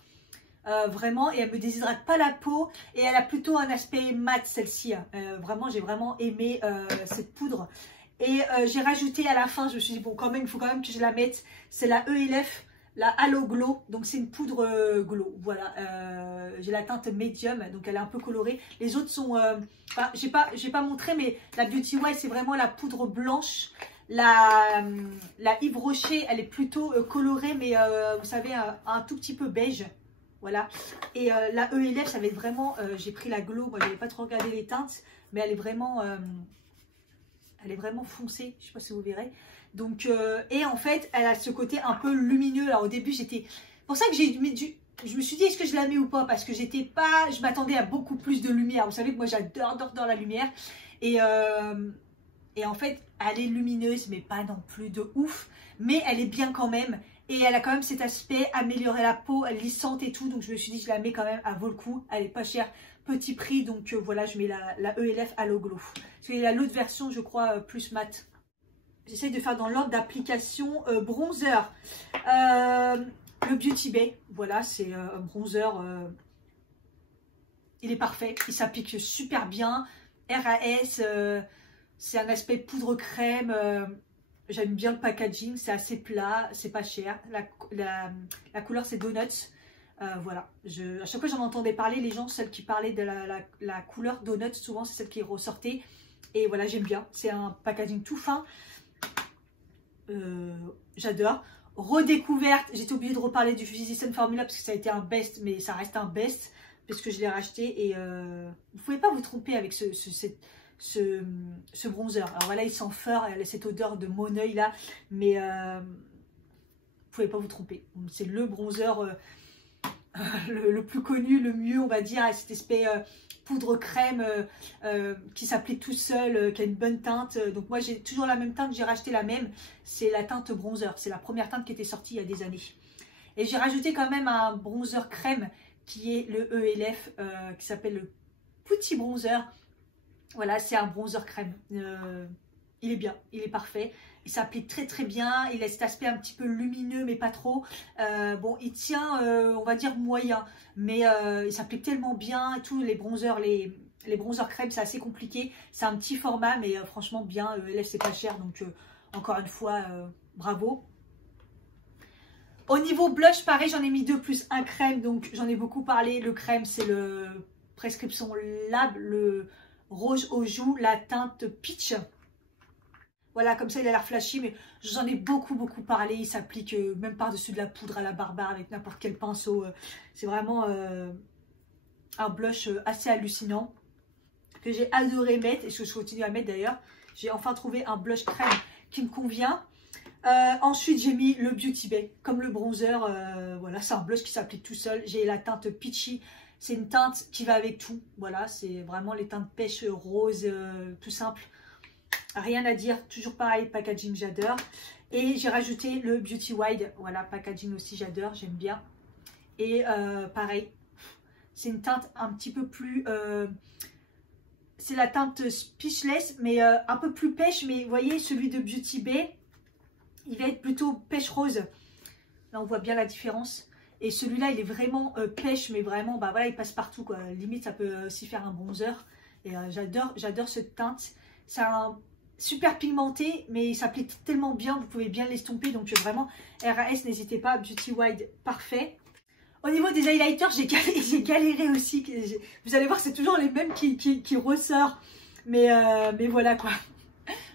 Vraiment, et elle me déshydrate pas la peau. Et elle a plutôt un aspect mat, celle-ci. Vraiment, j'ai vraiment aimé cette poudre. Et j'ai rajouté à la fin, je me suis dit, bon, quand même, il faut quand même que je la mette. C'est la ELF, la Halo Glow. Donc, c'est une poudre glow. Voilà, j'ai la teinte médium, donc elle est un peu colorée. Les autres sont... enfin, j'ai pas montré, mais la Beauty White, c'est vraiment la poudre blanche. La Yves Rocher, elle est plutôt colorée, mais vous savez, un tout petit peu beige. Voilà. Et la ELF, ça va être vraiment... j'ai pris la Glow, moi, j'avais pas trop regardé les teintes, mais elle est vraiment... foncée, je sais pas si vous verrez. Donc, et en fait, elle a ce côté un peu lumineux. Alors au début, j'étais... C'est pour ça que je me suis dit, est-ce que je la mets ou pas? Parce que je m'attendais à beaucoup plus de lumière. Vous savez que moi, j'adore la lumière. Et en fait, elle est lumineuse, mais pas non plus de ouf. Mais elle est bien quand même. Et elle a quand même cet aspect améliorer la peau, lissante et tout. Donc je me suis dit, je la mets quand même, elle vaut le coup. Elle est pas chère, petit prix. Donc voilà, je mets la ELF Halo Glow. Parce qu'il y a l'autre version, je crois, plus mat. J'essaye de faire dans l'ordre d'application bronzer. Le Beauty Bay, voilà, c'est un bronzer. Il est parfait, il s'applique super bien. RAS, c'est un aspect poudre crème. J'aime bien le packaging, c'est assez plat, c'est pas cher. La couleur, c'est Donuts. Voilà, à chaque fois j'en entendais parler, les gens, celles qui parlaient de la couleur Donuts, souvent c'est celle qui ressortait. Et voilà, j'aime bien. C'est un packaging tout fin. J'adore. Redécouverte, j'étais obligée de reparler du Physician Formula parce que ça a été un best, mais ça reste un best parce que je l'ai racheté. Et vous pouvez pas vous tromper avec ce bronzer. Alors voilà, il sent fort, elle a cette odeur de mon œil là, mais vous pouvez pas vous tromper. C'est le bronzer le plus connu, le mieux, on va dire, à cet aspect poudre crème qui s'applique tout seul, qui a une bonne teinte. Donc moi j'ai toujours la même teinte, j'ai racheté la même, c'est la teinte bronzer, c'est la première teinte qui était sortie il y a des années. Et j'ai rajouté quand même un bronzer crème qui est le ELF, qui s'appelle le Petit Bronzer. Voilà, c'est un bronzer crème. Il est bien, il est parfait. Il s'applique très très bien. Il a cet aspect un petit peu lumineux, mais pas trop. Bon, il tient, on va dire, moyen. Mais il s'applique tellement bien. Tous les bronzers, les bronzers crème, c'est assez compliqué. C'est un petit format, mais franchement, bien. ELF, c'est pas cher. Donc, encore une fois, bravo. Au niveau blush, pareil, j'en ai mis 2 plus 1 crème. Donc, j'en ai beaucoup parlé. Le crème, c'est le Prescription Lab, le rose aux joues, la teinte Peach. Voilà, comme ça, il a l'air flashy, mais j'en ai beaucoup parlé. Il s'applique même par-dessus de la poudre à la barbare avec n'importe quel pinceau. C'est vraiment un blush assez hallucinant que j'ai adoré mettre et que je continue à mettre d'ailleurs. J'ai enfin trouvé un blush crème qui me convient. Ensuite, j'ai mis le Beauty Bay comme le bronzer. Voilà, c'est un blush qui s'applique tout seul. J'ai la teinte Peachy. C'est une teinte qui va avec tout. Voilà, c'est vraiment les teintes pêche rose, tout simple. Rien à dire, toujours pareil, packaging j'adore. Et j'ai rajouté le Beauty Wide, voilà, packaging aussi j'adore, j'aime bien. Et pareil, c'est une teinte un petit peu plus... c'est la teinte Speechless, mais un peu plus pêche. Mais vous voyez, celui de Beauty Bay, il va être plutôt pêche rose. Là, on voit bien la différence. Et celui-là, il est vraiment pêche, mais vraiment, bah voilà, il passe partout, quoi. Limite, ça peut aussi faire un bronzer. Et j'adore cette teinte. C'est un... super pigmenté, mais il s'applique tellement bien, vous pouvez bien l'estomper. Donc vraiment, RAS, n'hésitez pas, Beauty Wide, parfait. Au niveau des highlighters, j'ai galéré aussi. Vous allez voir, c'est toujours les mêmes qui ressortent. Mais voilà quoi,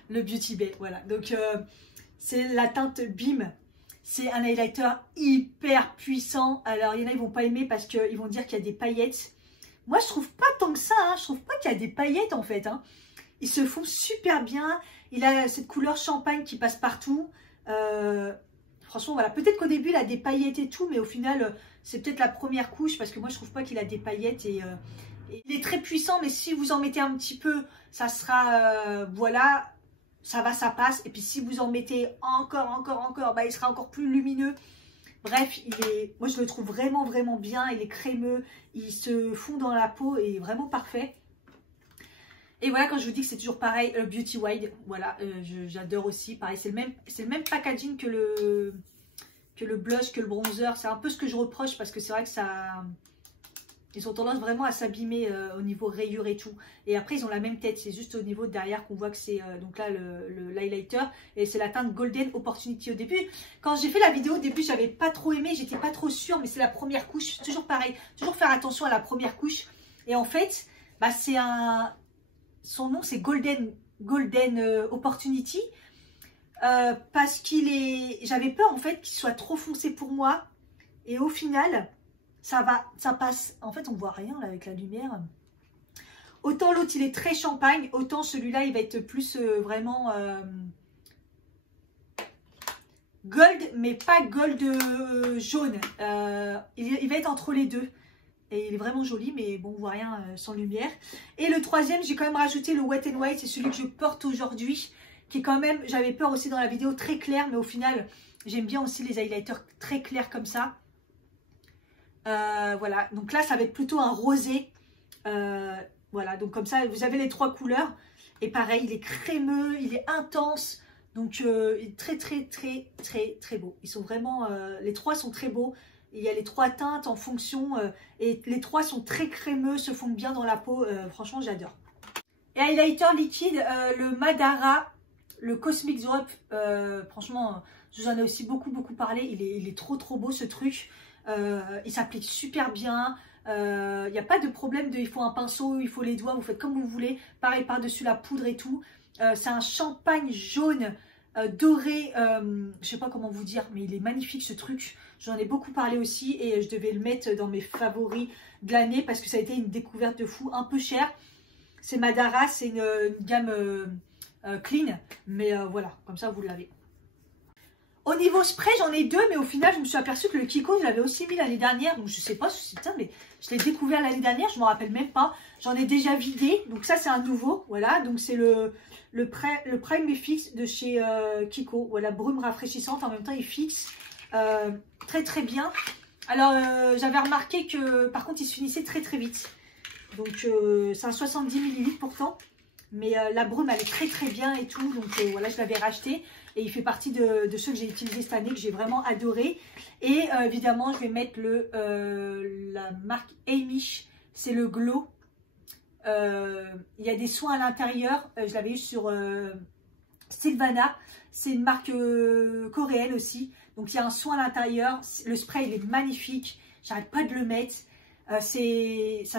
le Beauty Bay, voilà. Donc c'est la teinte Beam. C'est un highlighter hyper puissant. Alors il y en a, ils vont pas aimer parce qu'ils vont dire qu'il y a des paillettes. Moi, je trouve pas tant que ça, hein. Je trouve pas qu'il y a des paillettes en fait, hein. Ils se font super bien. Il a cette couleur champagne qui passe partout. franchement, voilà. Peut-être qu'au début, il a des paillettes et tout, mais au final, c'est peut-être la première couche parce que moi, je trouve pas qu'il a des paillettes et il est très puissant, mais si vous en mettez un petit peu, ça sera, voilà, ça va, ça passe. Et puis, si vous en mettez encore, bah, il sera encore plus lumineux. Bref, moi, je le trouve vraiment, vraiment bien. Il est crémeux, il se fond dans la peau et vraiment parfait. Et voilà, quand je vous dis que c'est toujours pareil, Beauty Wide, voilà, j'adore aussi. Pareil, c'est le même packaging que le blush, que le bronzer. C'est un peu ce que je reproche parce que c'est vrai que ça... Ils ont tendance vraiment à s'abîmer au niveau rayures et tout. Et après, ils ont la même tête. C'est juste au niveau de derrière qu'on voit que c'est donc là l'highlighter. Et c'est la teinte Golden Opportunity au début. Quand j'ai fait la vidéo, au début, j'avais pas trop aimé. J'étais pas trop sûre. Mais c'est la première couche. Toujours pareil. Toujours faire attention à la première couche. Et en fait, bah, c'est un... Son nom, c'est Golden Opportunity. Parce qu'il est... J'avais peur, en fait, qu'il soit trop foncé pour moi. Et au final... ça passe. En fait, on voit rien là avec la lumière. Autant l'autre, il est très champagne. Autant celui-là, il va être plus vraiment gold, mais pas gold jaune. Il va être entre les deux. Et il est vraiment joli, mais bon, on voit rien sans lumière. Et le troisième, j'ai quand même rajouté le Wet n White. C'est celui que je porte aujourd'hui. Qui est quand même, j'avais peur aussi dans la vidéo, très clair. Mais au final, j'aime bien aussi les highlighters très clairs comme ça. Voilà, donc là ça va être plutôt un rosé, voilà, donc comme ça vous avez les trois couleurs et pareil, il est crémeux, il est intense, donc il est très beau. Ils sont vraiment, les trois sont très beaux. Il y a les trois teintes en fonction et les trois sont très crémeux, se fondent bien dans la peau, franchement j'adore. Et highlighter liquide, le Madara, le Cosmic Drop, franchement j'en ai aussi beaucoup parlé, il est trop beau ce truc. Il s'applique super bien, il n'y a pas de problème il faut un pinceau, il faut les doigts, vous faites comme vous voulez. Pareil par-dessus la poudre et tout. C'est un champagne jaune doré, je sais pas comment vous dire, mais il est magnifique ce truc. J'en ai beaucoup parlé aussi et je devais le mettre dans mes favoris de l'année parce que ça a été une découverte de fou, un peu cher. C'est Madara, c'est une gamme clean, mais voilà, comme ça vous l'avez. Au niveau spray, j'en ai deux, mais au final, je me suis aperçue que le Kiko, je l'avais aussi mis l'année dernière. Donc, je sais pas, putain, mais je l'ai découvert l'année dernière, je ne me rappelle même pas. J'en ai déjà vidé. Donc, ça, c'est un nouveau. Voilà, donc c'est le Prime FX de chez Kiko. Voilà, brume rafraîchissante. En même temps, il fixe très bien. Alors, j'avais remarqué que, par contre, il se finissait très vite. Donc, c'est un 70 ml pourtant. Mais la brume, elle est très bien et tout. Donc, voilà, je l'avais racheté. Et il fait partie de ceux que j'ai utilisés cette année, que j'ai vraiment adoré. Et évidemment, je vais mettre la marque Amish. C'est le Glow. Il y a des soins à l'intérieur. Je l'avais eu sur Sylvana. C'est une marque coréenne aussi. Donc, il y a un soin à l'intérieur. Le spray, il est magnifique. J'arrête pas de le mettre. Ça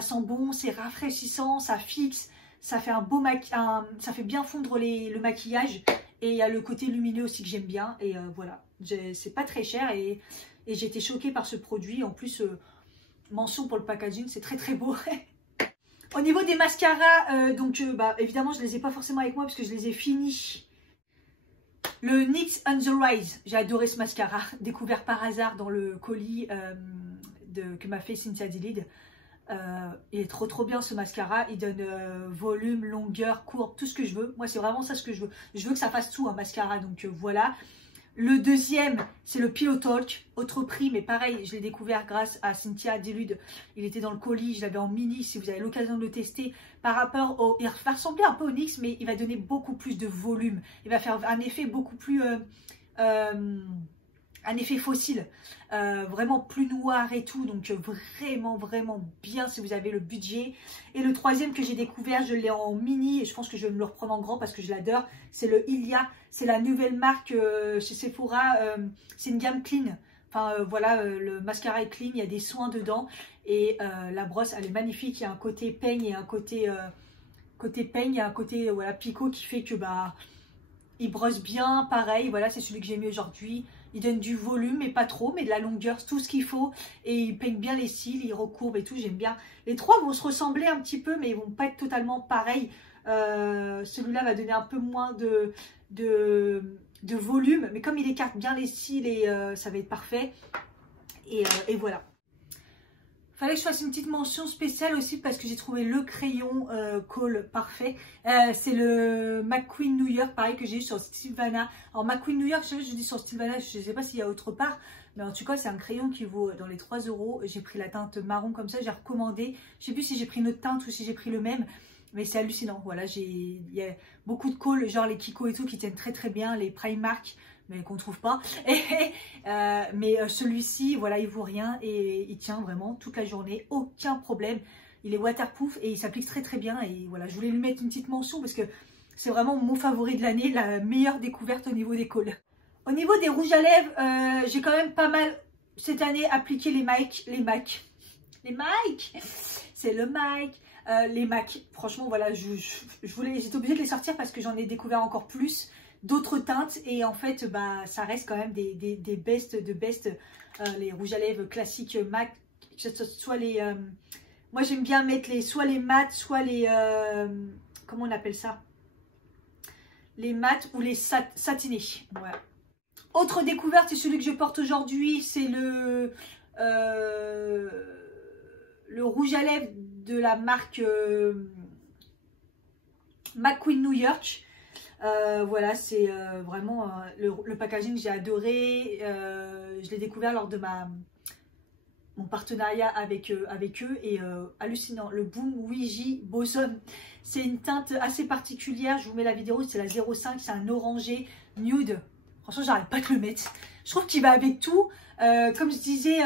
sent bon, c'est rafraîchissant, ça fixe. Ça fait un beau ça fait bien fondre le maquillage. Et il y a le côté lumineux aussi que j'aime bien. Et voilà, c'est pas très cher. Et j'ai été choquée par ce produit. En plus, mention pour le packaging, c'est très beau. Au niveau des mascaras, bah, évidemment, je ne les ai pas forcément avec moi parce que je les ai finis. Le NYX On The Rise, j'ai adoré ce mascara. Découvert par hasard dans le colis que m'a fait Cynthia Dilid. Il est trop bien ce mascara. Il donne volume, longueur, courbe, tout ce que je veux. Moi c'est vraiment ça ce que je veux. Je veux que ça fasse tout un mascara, donc voilà. Le deuxième c'est le Pillow Talk, autre prix, mais pareil, je l'ai découvert grâce à Cynthia Dilud. Il était dans le colis, je l'avais en mini. Si vous avez l'occasion de le tester, par rapport au... il va ressembler un peu au NYX, mais il va donner beaucoup plus de volume. Il va faire un effet beaucoup plus... un effet fossile, vraiment plus noir et tout, donc vraiment bien si vous avez le budget. Et le troisième que j'ai découvert, je l'ai en mini et je pense que je vais me le reprendre en grand parce que je l'adore, c'est le Ilia. C'est la nouvelle marque chez Sephora, c'est une gamme clean. Enfin voilà, le mascara est clean, il y a des soins dedans et la brosse elle est magnifique. Il y a un côté peigne et un côté peigne, il y a un côté voilà, picot qui fait que bah il brosse bien. Pareil, voilà, c'est celui que j'ai mis aujourd'hui. Il donne du volume, mais pas trop, mais de la longueur, tout ce qu'il faut. Et il peigne bien les cils, il recourbe et tout, j'aime bien. Les trois vont se ressembler un petit peu, mais ils vont pas être totalement pareils. Celui-là va donner un peu moins de de volume. Mais comme il écarte bien les cils, et ça va être parfait. Et voilà. Fallait que je fasse une petite mention spéciale aussi parce que j'ai trouvé le crayon Kohl parfait. C'est le McQueen New York, pareil, que j'ai eu sur Sylvana. Alors McQueen New York, je dis sur Sylvana, je ne sais pas s'il y a autre part. Mais en tout cas, c'est un crayon qui vaut dans les 3 €. J'ai pris la teinte marron comme ça, j'ai recommandé. Je ne sais plus si j'ai pris une autre teinte ou si j'ai pris le même. Mais c'est hallucinant. Voilà, il y a beaucoup de Kohl, genre les Kiko et tout, qui tiennent très très bien. Les Primark, mais qu'on ne trouve pas. Mais celui-ci, voilà, il vaut rien et il tient vraiment toute la journée, aucun problème. Il est waterproof et il s'applique très très bien. Et voilà, je voulais lui mettre une petite mention parce que c'est vraiment mon favori de l'année, la meilleure découverte au niveau des Kohl. Au niveau des rouges à lèvres, j'ai quand même pas mal cette année appliqué les MAC. C'est le MAC. Les MAC, franchement, voilà, j'étais obligée de les sortir parce que j'en ai découvert encore plus d'autres teintes et en fait bah ça reste quand même des best de best, les rouges à lèvres classiques MAC, soit les moi j'aime bien mettre soit les mat, soit les comment on appelle ça, les mat ou les satinés. Voilà. Autre découverte, et celui que je porte aujourd'hui, c'est le rouge à lèvres de la marque McQueen New York. Voilà, c'est vraiment le packaging, j'ai adoré. Je l'ai découvert lors de mon partenariat avec eux et hallucinant. Le Boom Ouija Boson, c'est une teinte assez particulière. Je vous mets la vidéo, c'est la 05, c'est un orangé nude. Franchement, j'arrête pas de le mettre. Je trouve qu'il va avec tout. Comme je disais,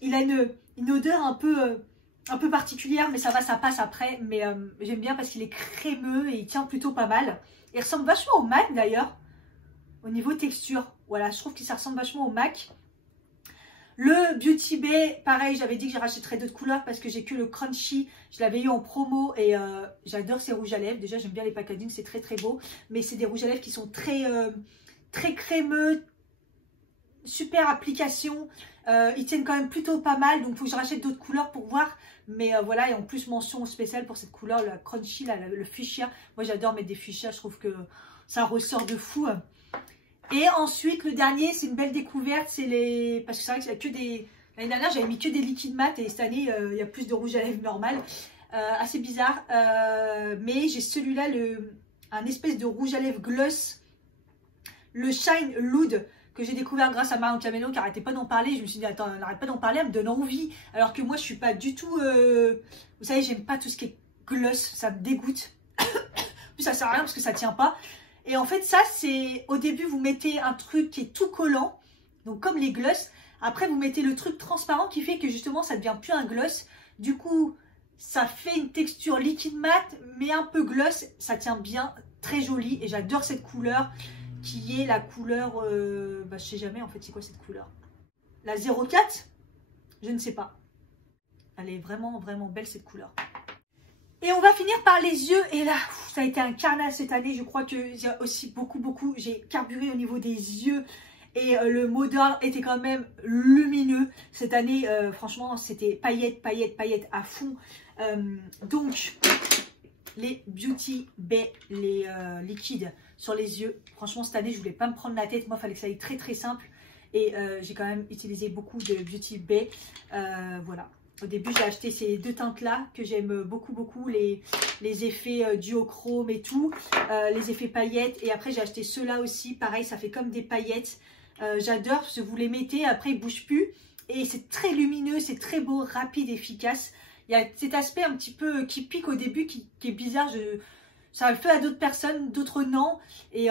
il a une odeur un peu particulière, mais ça va, ça passe après. Mais j'aime bien parce qu'il est crémeux et il tient plutôt pas mal. Il ressemble vachement au MAC d'ailleurs, au niveau texture. Voilà, je trouve que ça ressemble vachement au MAC. Le Beauty Bay, pareil, j'avais dit que je rachèterais d'autres couleurs parce que j'ai que le Crunchy. Je l'avais eu en promo et j'adore ces rouges à lèvres. Déjà, j'aime bien les packaging, c'est très très beau. Mais c'est des rouges à lèvres qui sont très crémeux, super application. Ils tiennent quand même plutôt pas mal, donc il faut que je rachète d'autres couleurs pour voir. Mais voilà, et en plus mention spéciale pour cette couleur, la Crunchy, le fuchsia. Moi j'adore mettre des fuchsias, je trouve que ça ressort de fou. Et ensuite le dernier, c'est une belle découverte, c'est les... Parce que c'est vrai que c'est que des... L'année dernière j'avais mis que des liquides mat et cette année il y a plus de rouge à lèvres normal. Assez bizarre. Mais j'ai celui-là, un espèce de rouge à lèvres gloss, le Shine Loud, que j'ai découvert grâce à Marion Camelo qui n'arrêtait pas d'en parler. Je me suis dit, attends, elle n'arrête pas d'en parler, elle me donne envie. Alors que moi, je suis pas du tout... vous savez, j'aime pas tout ce qui est gloss, ça me dégoûte. Puis ça sert à rien parce que ça tient pas. Et en fait, ça, c'est... Au début, vous mettez un truc qui est tout collant, donc comme les gloss. Après, vous mettez le truc transparent qui fait que justement, ça devient plus un gloss. Du coup, ça fait une texture liquide mat, mais un peu gloss. Ça tient bien, très joli. Et j'adore cette couleur, qui est la couleur, je sais jamais en fait c'est quoi cette couleur. La 04, je ne sais pas. Elle est vraiment vraiment belle cette couleur. Et on va finir par les yeux. Et là, ça a été un carnage cette année. Je crois que j'ai aussi beaucoup, j'ai carburé au niveau des yeux. Et le mot d'ordre était quand même lumineux. Cette année, franchement, c'était paillettes à fond. Donc, les Beauty Bay, les liquides sur les yeux. Franchement, cette année, je voulais pas me prendre la tête. Moi, il fallait que ça aille très très simple. Et j'ai quand même utilisé beaucoup de Beauty Bay. Voilà. Au début, j'ai acheté ces deux teintes-là que j'aime beaucoup. Les effets duochrome et tout. Les effets paillettes. Et après, j'ai acheté ceux-là aussi. Pareil, ça fait comme des paillettes. J'adore parce que vous les mettez. Après, ils ne bougent plus. Et c'est très lumineux. C'est très beau, rapide, efficace. Il y a cet aspect un petit peu qui pique au début, qui est bizarre. Ça le fait à d'autres personnes, d'autres non. Et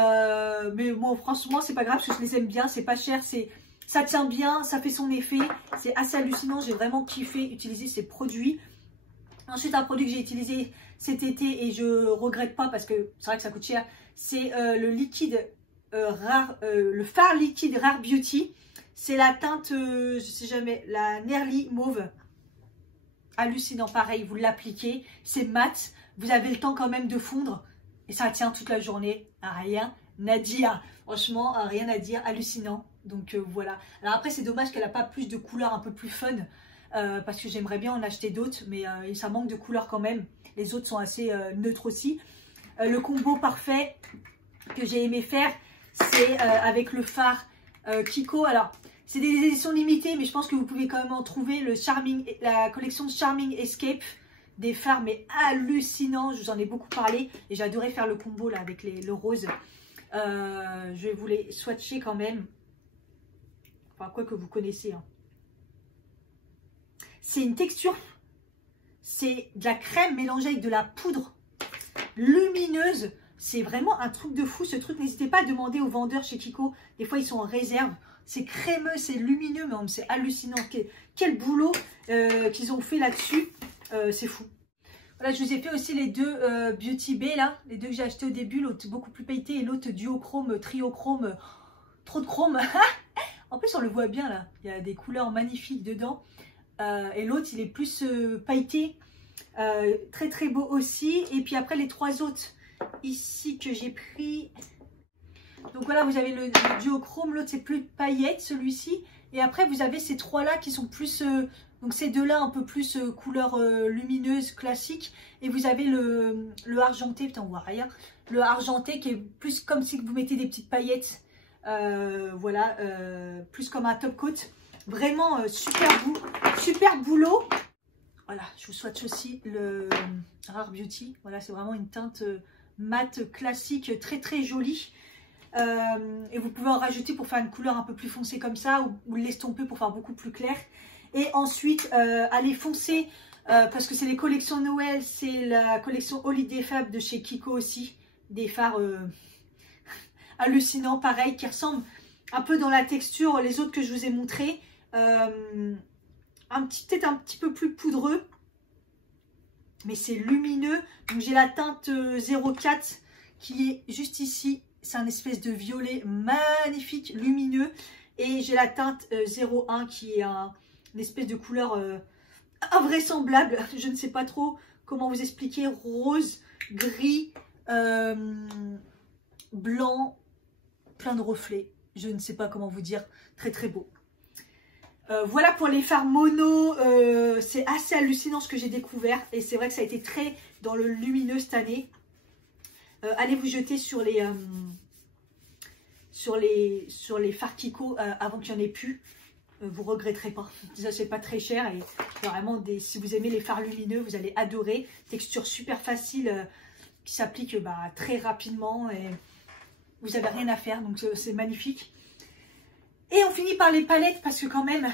mais moi, franchement, c'est pas grave parce que je les aime bien. C'est pas cher, ça tient bien, ça fait son effet. C'est assez hallucinant. J'ai vraiment kiffé utiliser ces produits. Ensuite, un produit que j'ai utilisé cet été et je regrette pas parce que c'est vrai que ça coûte cher. C'est le liquide rare, le fard liquide Rare Beauty. C'est la teinte, je sais jamais, la Nerly Mauve. Hallucinant, pareil, vous l'appliquez, c'est mat, vous avez le temps quand même de fondre et ça tient toute la journée, rien à dire, franchement rien à dire, hallucinant. Donc voilà. Alors après c'est dommage qu'elle n'a pas plus de couleurs un peu plus fun parce que j'aimerais bien en acheter d'autres, mais ça manque de couleurs quand même. Les autres sont assez neutres aussi. Le combo parfait que j'ai aimé faire, C'est avec le fard Kiko. Alors, c'est des éditions limitées, mais je pense que vous pouvez quand même en trouver la collection Charming Escape. Des fards, mais hallucinants. Je vous en ai beaucoup parlé et j'adorais faire le combo là avec le rose. Je vais vous les swatcher quand même. Enfin, quoi que vous connaissez. Hein. C'est une texture. C'est de la crème mélangée avec de la poudre lumineuse. C'est vraiment un truc de fou ce truc. N'hésitez pas à demander aux vendeurs chez Kiko. Des fois, ils sont en réserve. C'est crémeux, c'est lumineux, mais c'est hallucinant. Quel boulot qu'ils ont fait là-dessus. C'est fou. Voilà, je vous ai fait aussi les deux Beauty Bay, là. Les deux que j'ai acheté au début. L'autre beaucoup plus pailleté et l'autre duochrome, triochrome. Trop de chrome. En plus, on le voit bien, là. Il y a des couleurs magnifiques dedans. Et l'autre, il est plus pailleté. Très, très beau aussi. Et puis après, les trois autres ici que j'ai pris. Donc voilà, vous avez le duochrome. L'autre, c'est plus paillettes, celui-ci. Et après, vous avez ces trois-là qui sont plus... donc ces deux-là, un peu plus couleur lumineuse, classique. Et vous avez le argenté. Putain, on voit rien. Le argenté qui est plus comme si vous mettez des petites paillettes. Voilà, plus comme un top coat. Vraiment super boulot. Voilà, je vous souhaite aussi le Rare Beauty. Voilà, c'est vraiment une teinte mate classique, très très jolie. Et vous pouvez en rajouter pour faire une couleur un peu plus foncée comme ça, ou l'estomper pour faire beaucoup plus clair. Et ensuite, allez foncer, parce que c'est les collections Noël, c'est la collection Holiday Fab de chez Kiko aussi. Des fards hallucinants, pareil, qui ressemblent un peu dans la texture, les autres que je vous ai montrés. Peut-être un petit peu plus poudreux, mais c'est lumineux. Donc j'ai la teinte 04 qui est juste ici. C'est un espèce de violet magnifique, lumineux. Et j'ai la teinte 01 qui est une espèce de couleur invraisemblable. Je ne sais pas trop comment vous expliquer. Rose, gris, blanc, plein de reflets. Je ne sais pas comment vous dire. Très très beau. Voilà pour les fards mono. C'est assez hallucinant ce que j'ai découvert. Et c'est vrai que ça a été très dans le lumineux cette année. Allez vous jeter sur les fards Kiko avant qu'il n'y en ait plus. Vous regretterez pas. Déjà, c'est pas très cher. Et vraiment, si vous aimez les fards lumineux, vous allez adorer. Texture super facile qui s'applique très rapidement. Et vous n'avez rien à faire. Donc, c'est magnifique. Et on finit par les palettes parce que quand même,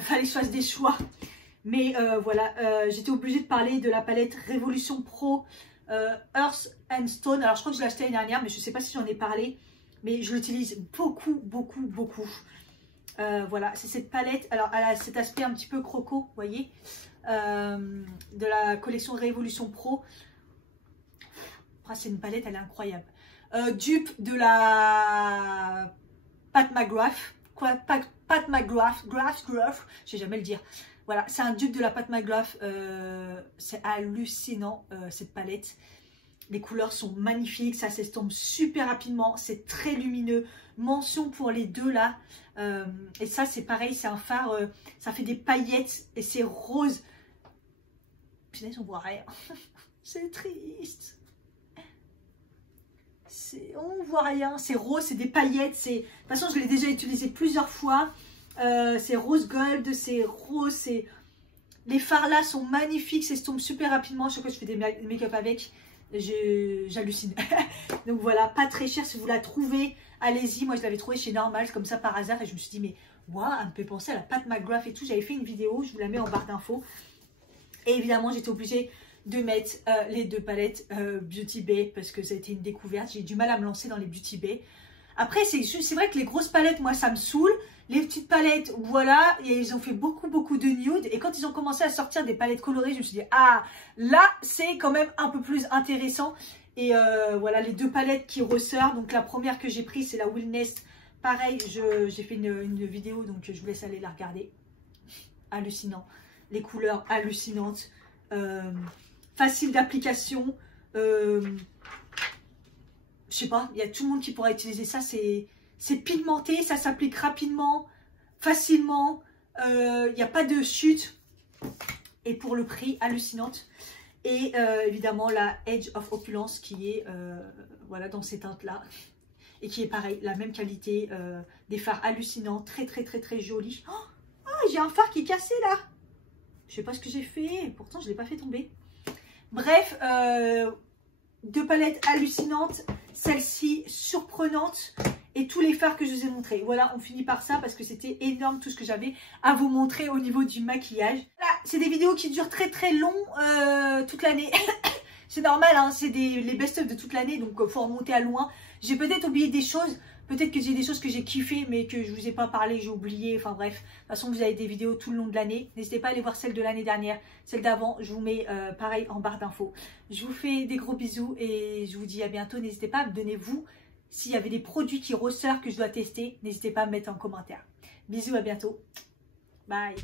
fallait choisir des choix. Mais voilà, j'étais obligée de parler de la palette Révolution Pro Earth and Stone. Alors, je crois que je l'ai acheté l'année dernière, mais je ne sais pas si j'en ai parlé. Mais je l'utilise beaucoup. Voilà, c'est cette palette. Alors, elle a cet aspect un petit peu croco, vous voyez, de la collection Révolution Pro. C'est une palette, elle est incroyable. Dupe de la Pat McGrath. Pat McGrath, je sais jamais le dire. Voilà, c'est un dupe de la Pat McGrath. C'est hallucinant cette palette. Les couleurs sont magnifiques, ça s'estompe super rapidement, c'est très lumineux. Mention pour les deux là. Et ça c'est pareil, c'est un fard, ça fait des paillettes et c'est rose. Punaise, on voit rien. C'est triste. On voit rien, c'est rose, c'est des paillettes. De toute façon, je l'ai déjà utilisé plusieurs fois. C'est rose gold, c'est rose. Les fards là sont magnifiques, s'estompent super rapidement. Chaque fois que je fais des make-up avec, j'hallucine. Donc voilà, pas très cher. Si vous la trouvez, allez-y. Moi, je l'avais trouvée chez Normal, comme ça par hasard. Et je me suis dit, mais waouh, elle me fait penser à la Pat McGrath et tout. J'avais fait une vidéo, je vous la mets en barre d'infos. Et évidemment, j'étais obligée de mettre les deux palettes Beauty Bay parce que ça a été une découverte. J'ai du mal à me lancer dans les Beauty Bay. Après, c'est vrai que les grosses palettes, moi, ça me saoule. Les petites palettes, voilà, et ils ont fait beaucoup de nude. Et quand ils ont commencé à sortir des palettes colorées, je me suis dit, ah, là, c'est quand même un peu plus intéressant. Et voilà, les deux palettes qui ressortent. Donc, la première que j'ai prise, c'est la Wellness. Pareil, j'ai fait une vidéo, donc je vous laisse aller la regarder. Hallucinant. Les couleurs hallucinantes. Facile d'application. Je sais pas, il y a tout le monde qui pourra utiliser ça. C'est pigmenté, ça s'applique rapidement, facilement. Il n'y a pas de chute. Et pour le prix, hallucinante. Et évidemment, la Edge of Opulence qui est voilà, dans ces teintes-là. et qui est pareil, la même qualité, des fards hallucinants, très très très très jolis. Oh, j'ai un phare qui est cassé là. Je sais pas ce que j'ai fait, pourtant je l'ai pas fait tomber. Bref, deux palettes hallucinantes, celle-ci surprenante et tous les fards que je vous ai montrés. Voilà, on finit par ça parce que c'était énorme tout ce que j'avais à vous montrer au niveau du maquillage. Là, c'est des vidéos qui durent très très long toute l'année. C'est normal, hein, c'est les best-of de toute l'année, donc faut remonter à loin. J'ai peut-être oublié des choses, peut-être que j'ai des choses que j'ai kiffé, mais que je vous ai pas parlé, j'ai oublié. Enfin bref, de toute façon, vous avez des vidéos tout le long de l'année. N'hésitez pas à aller voir celle de l'année dernière, celle d'avant. Je vous mets pareil en barre d'infos. Je vous fais des gros bisous et je vous dis à bientôt. N'hésitez pas à me donner vous, s'il y avait des produits qui ressortent que je dois tester, n'hésitez pas à me mettre en commentaire. Bisous, à bientôt. Bye.